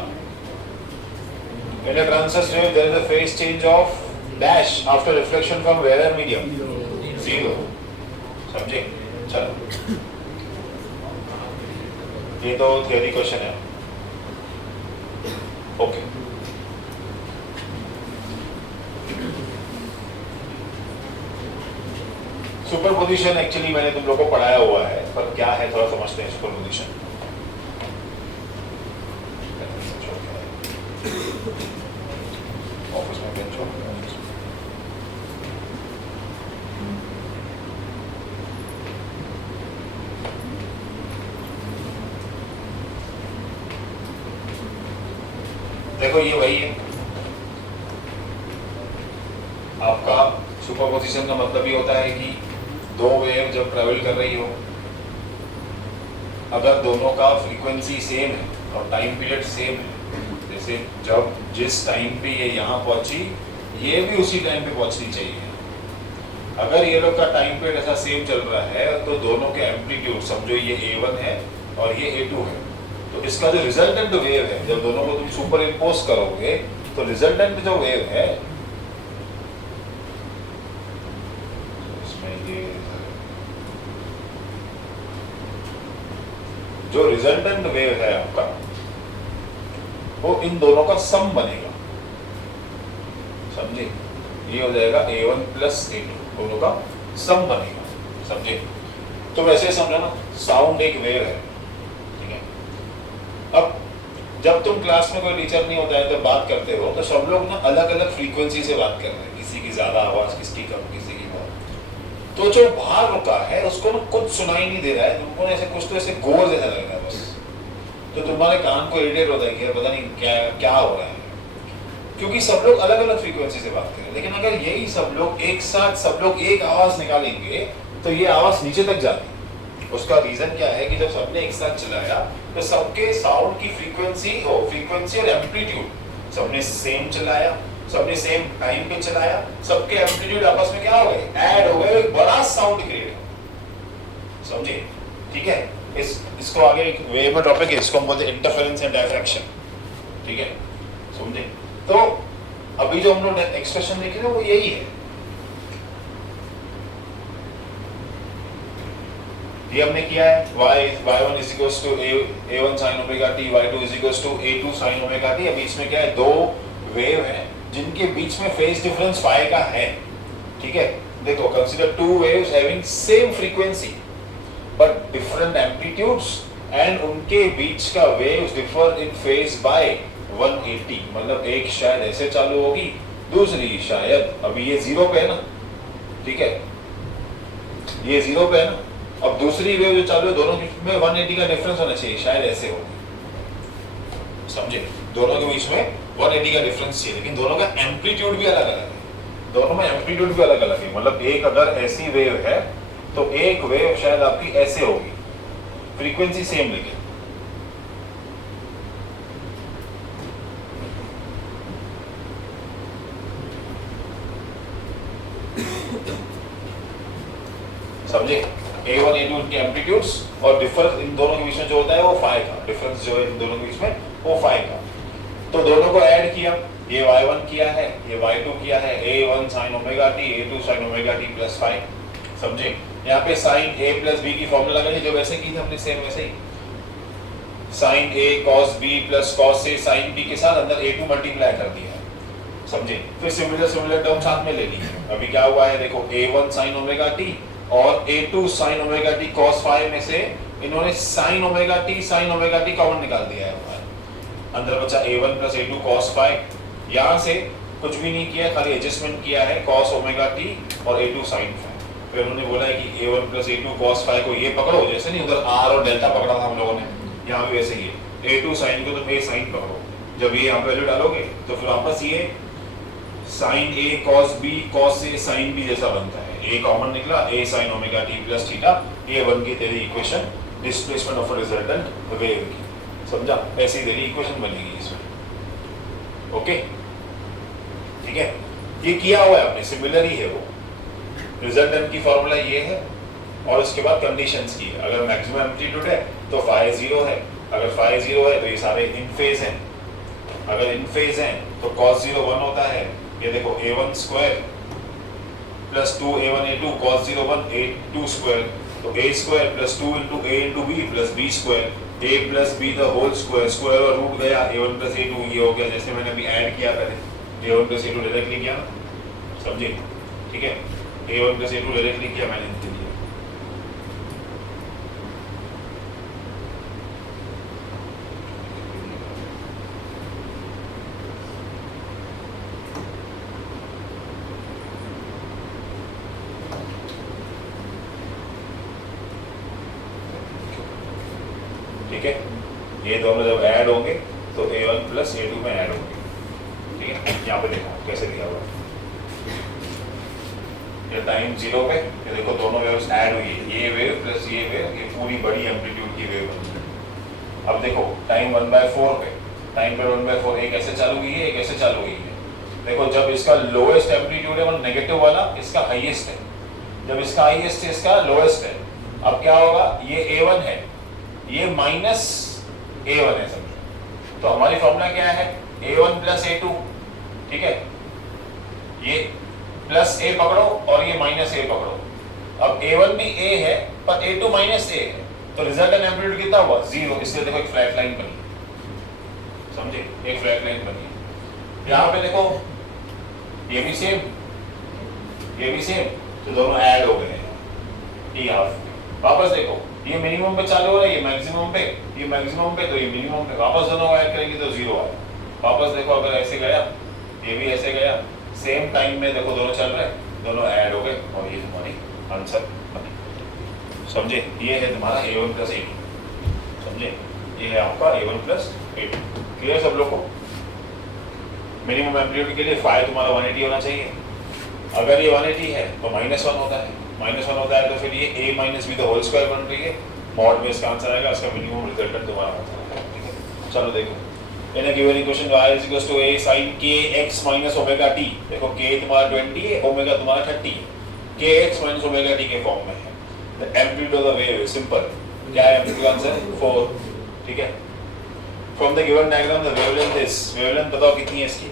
in a transverse wave there is a phase change of dash after reflection from rarer medium 0 समझे चलो ये तो थियरी क्वेश्चन है ओके सुपरपोजिशन एक्चुअली मैंने तुम लोग को पढ़ाया हुआ है पर क्या है थोड़ा समझते हैं सुपरपोजिशन ऑफिस में बेंच होगा देखो ये वही है आपका सुपरपोजिशन का मतलब ये होता है कि दो वेव जब ट्रेवल कर रही हो अगर दोनों का फ्रीक्वेंसी सेम है और टाइम पीरियड सेम है जैसे जब जिस टाइम पे ये यहाँ पहुंची ये भी उसी टाइम पे पहुंचनी चाहिए अगर ये लोग का टाइम पीरियड ऐसा सेम चल रहा है तो दोनों के एम्पलीट्यूड समझो ये A1 है और ये A2 है तो इसका जो रिजल्टेंट वेव है जब दोनों को तुम सुपर इम्पोज करोगे तो रिजल्टेंट जो वेव है इसमें ये जो रिजल्टेंट वेव है आपका वो इन दोनों का सम बनेगा समझे ये हो जाएगा A1 प्लस A2 दोनों का सम बनेगा समझे तो वैसे समझो ना साउंड एक वेव है ठीक है अब जब तुम क्लास में कोई टीचर नहीं होता है तो बात करते हो तो सब लोग ना अलग अलग फ्रीक्वेंसी से बात कर रहे हैं किसी की ज्यादा आवाज किसी की कम किसी की बहुत तो जो बाहर रुका है उसको ना कुछ सुनाई नहीं दे रहा है तुमको ऐसे कुछ तो ऐसे गोर जैसा लग रहा है बस तो तुम्हारे कान को इरिटेट होता है कि पता नहीं क्या क्या हो रहा है क्योंकि सब लोग अलग अलग फ्रीक्वेंसी से बात कर रहे हैं लेकिन अगर यही सब लोग एक साथ सब लोग एक आवाज निकालेंगे तो ये आवाज नीचे तक जाती है उसका रीजन क्या है कि जब सबने एक साथ चलाया तो सबके साउंड की फ्रीक्वेंसी और एम्पलीट्यूड सबने सेम चलाया सबने सेम टाइम पे चलाया सबके एम्पलीट्यूड आपस में क्या हो गए ऐड हो गए एक बड़ा साउंड क्रिएट समझे ठीक है इसको आगे एक वे में टॉपिक है इसको हम बोलते हैं इंटरफेरेंस एंड डायफ्रैक्शन ठीक है समझे तो अभी जो हम लोग एक्सप्रेशन देख रहे हैं वो यही है ये हमने किया है y1 is equals to a1 sin omega t y2 is equals to a2 sin omega t अभी इसमें क्या है दो वेव हैं जिनके बीच में फेज डिफरेंस phi का है ठीक है देखो consider two waves having same frequency but different amplitudes and उनके बीच का waves differ in phase by 180 मतलब एक शायद ऐसे चालू होगी दूसरी शायद अभी ये जीरो पे है ना ठीक है ये जीरो पे है ना अब दूसरी वेव जो चालू है दोनों के बीच में 180 का डिफरेंस होना चाहिए शायद ऐसे होगी समझे दोनों के बीच में 180 का डिफरेंस चाहिए लेकिन दोनों का एम्पलीट्यूड भी अलग अलग है दोनों में एम्पलीट्यूड भी अलग अलग है मतलब एक अगर ऐसी वेव है तो एक वेव शायद आपकी ऐसे होगी फ्रीक्वेंसी सेम लेकिन समझे A1 A2 इनके एम्पलीट्यूड्स और डिफरेंस इन दोनों के बीच में जो होता है वो phi का डिफरेंस जो है इन दोनों के बीच में वो phi का तो दोनों को ऐड किया ये y1 किया है ये y2 किया है A1 sin omega t A2 sin omega t plus phi समझे यहाँ पे sin a plus b की फॉर्मूला लगाई जो वैसे की थी हमने सेम वैसे ही sin a cos b plus cos a sin b के साथ अंदर A2 मल्टीप्लाई कर दिया है समझे फिर सिमिलर टर्म साथ में ले ली अभी क्या हुआ है देखो A1 sin omega t और A2 sin omega t cos phi में से इन्होंने sin omega t कॉमन निकाल दिया है अंदर बचा A1 plus A2 cos phi यहाँ से कुछ भी नहीं किया खाली एडजस्टमेंट किया है cos omega t और A2 sin phi फिर उन्होंने बोला है कि A1 plus A2 cos phi को ये पकड़ो जैसे नहीं उधर R और डेल्टा पकड़ा था हम लोगों ने यहाँ भी वैसे ही है A2 sin को तुम A sin पकड़ो जब ये यहाँ वैल्यू डालोगे तो फिर वापस ये sine A cos B cos A sine B जैसा बनता है। ए कॉमन निकला, A sine omega T plus theta, ये बन गई तेरी equation displacement of resultant wave की। समझा? ऐसी तेरी इक्वेशन बनेगी इसमें। ओके, ठीक है, ये किया हुआ है आपने, सिमिलर ही है वो। रिजल्टेंट की फॉर्मूला ये है और उसके बाद कंडीशंस की। अगर मैक्सिमम एम्पलीट्यूड है तो फाई 0 है, अगर फाई 0 है तो ये सारे इन फेज हैं, अगर इन फेज हैं तो cos 0 1 होता है। ये देखो a1 square plus 2a1 a2 cos 0 1 a2 square, तो a square plus 2 into a into b plus b square, a plus b the whole square, square और रूट गया a1 प्लस a2, ये हो गया जैसे मैंने अभी ऐड किया पहले a1 प्लस a2 डायरेक्टली किया ना, समझे? ठीक है, a1 प्लस a2 डायरेक्टली किया मैंने इनके लिए। ठीक है, ये दोनों जब ऐड होंगे तो a1 प्लस a2 में ऐड होंगे। ठीक है, यहाँ पे देखो कैसे दिया हुआ है, ये टाइम 0 पे ये देखो दोनों वेव्स ऐड हुई है, ये वेव प्लस ये वेव, ये पूरी बड़ी एम्पलीट्यूड की वेव बनी है। अब देखो टाइम 1/4 पे, टाइम पे 1/4 एक ऐसे चालू हुई है, एक ऐसे चालू हुई है। देखो जब इसका लोएस्ट एम्पलीट्यूड है वो नेगेटिव वाला, इसका हाईएस्ट है, जब इसका हाईएस्ट है इसका लोएस्ट है। अब क्या होगा, ये a1 है, ये माइनस a1 है समझो, तो हमारी फॉर्मूला क्या है, a1 प्लस a2। ठीक है, ये प्लस a पकड़ो और ये माइनस a पकड़ो। अब a1 भी a है पर a2 माइनस a है, तो रिजल्टेंट एम्पलीट्यूड कितना हुआ, 0। इसलिए देखो एक फ्लैट लाइन बनी, समझे, एक फ्लैट लाइन बनी। यहाँ पे देखो ये भी सेम, ये भी सेम, तो दोनों ऐड हो गए हैं। ठीक है, वापस देखो ये मिनिमम पे चालू हो रहा है, ये मैक्सिमम पे, ये मैक्सिमम पे, तो ये मिनिमम पे, वापस दोनों ऐड करेंगे तो 0 आए। वापस देखो अगर ऐसे गया, ये भी ऐसे गया, सेम टाइम में देखो दोनों चल रहे हैं, दोनों ऐड हो गए और ये तुम्हारी आंसर बनी। समझे, ये है तुम्हारा a1 प्लस a2। समझे, ये है आपका a1 प्लस a2। क्लियर सब लोग को? मिनिमम एम्पलीट्यूड के लिए फाई तुम्हारा 180 होना चाहिए, अगर ये 180 है तो -1 होता है, -1 होता है तो फिर ये a minus b the whole square बन रही है, मॉड में इसका आंसर आएगा, इसका मिनिमम रिजल्टेंट तुम्हारा आंसर आएगा। ठीक है, चलो देखो, in a given equation y is equals to a sin kx minus omega t, देखो k तुम्हारा 20 है, ओमेगा तुम्हारा 30 है, kx minus omega t के फॉर्म में है। The amplitude of the wave is simple, क्या है एम्पलीट्यूड आंसर 4। ठीक है, from the given diagram the wavelength is, wavelength बताओ कितनी है इसकी,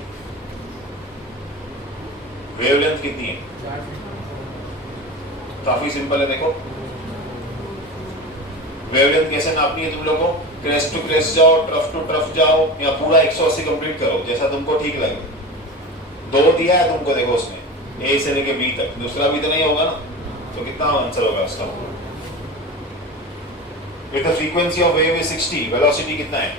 वेवलेंथ कितनी है? काफी सिंपल है, देखो वेवलेंथ कैसे नापनी है तुम लोगों को, क्रेस्ट टू क्रेस्ट जाओ, ट्रफ टू ट्रफ जाओ, या पूरा 180 कंप्लीट करो जैसा तुमको ठीक लगे। 2 दिया है तुमको, देखो उसमें ए से लेके बी तक, दूसरा भी तो नहीं होगा ना, तो कितना आंसर होगा इसका? With the frequency of wave is 60, velocity कितना है?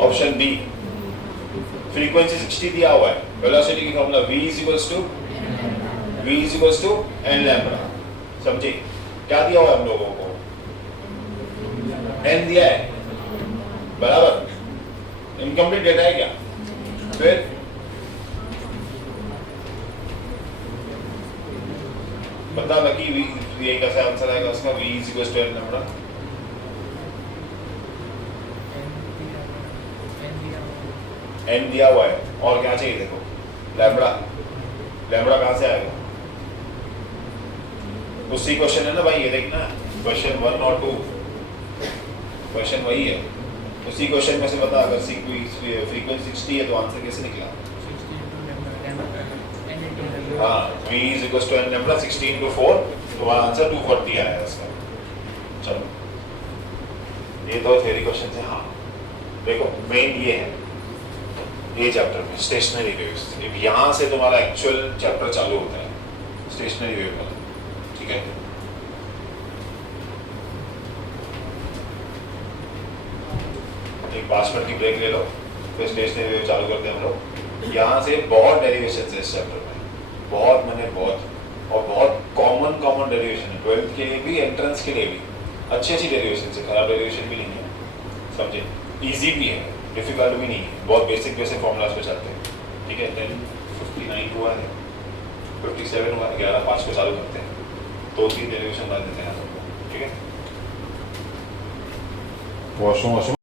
ऑप्शन बी, फ्रीक्वेंसी 60 दिया हुआ है, वेलोसिटी की formula v is to n lambda. समझे, क्या दिया हुआ है हम लोगों को, n दिया है, बराबर, इनकम्प्लीट डेटा है क्या? फिर बता लकी ये कैसे आंसर आएगा उसका, v is to n lambda. n दिया हुआ है और क्या चाहिए, देखो लैम्बडा, लैम्बडा कहाँ से आएगा? उसी क्वेश्चन है ना भाई, ये देखना क्वेश्चन 1 और 2, क्वेश्चन वही है, उसी क्वेश्चन में से बता, अगर फ्रीक्वेंसी 60 है तो आंसर कैसे निकला? हाँ, v is equal to n lambda 60 into 4, तो आंसर 240 आया इसका। चलो ये तो थ्योरी क्वेश्चन है। हाँ देखो मेन ये है, ये चैप्टर में स्टेशनरी वेव्स, यहाँ से तुम्हारा एक्चुअल चैप्टर चालू होता है, स्टेशनरी वेव वाला। ठीक है, एक 5 मिनट की ब्रेक ले लो, फिर स्टेशनरी वेव चालू करते हैं हम लोग। यहाँ से बहुत डेरिवेशन है इस चैप्टर में। बहुत मैंने बहुत और बहुत कॉमन डेरिवेशन है 12th के लिए भी, एंट्रेंस के लिए भी अच्छी डेरिवेशन से, खराब डेरिवेशन भी नहीं है, समझे। इजी भी है, डिफिकल्ट भी नहीं है, बहुत बेसिक फॉर्मूलाज पे चलते हैं, ठीक है। 10:59 हुआ है, 57 हुआ है, 11:05 को चालू करते हैं, 2-3 डेरिवेशन बना देते हैं सबको, ठीक है। वॉशरूम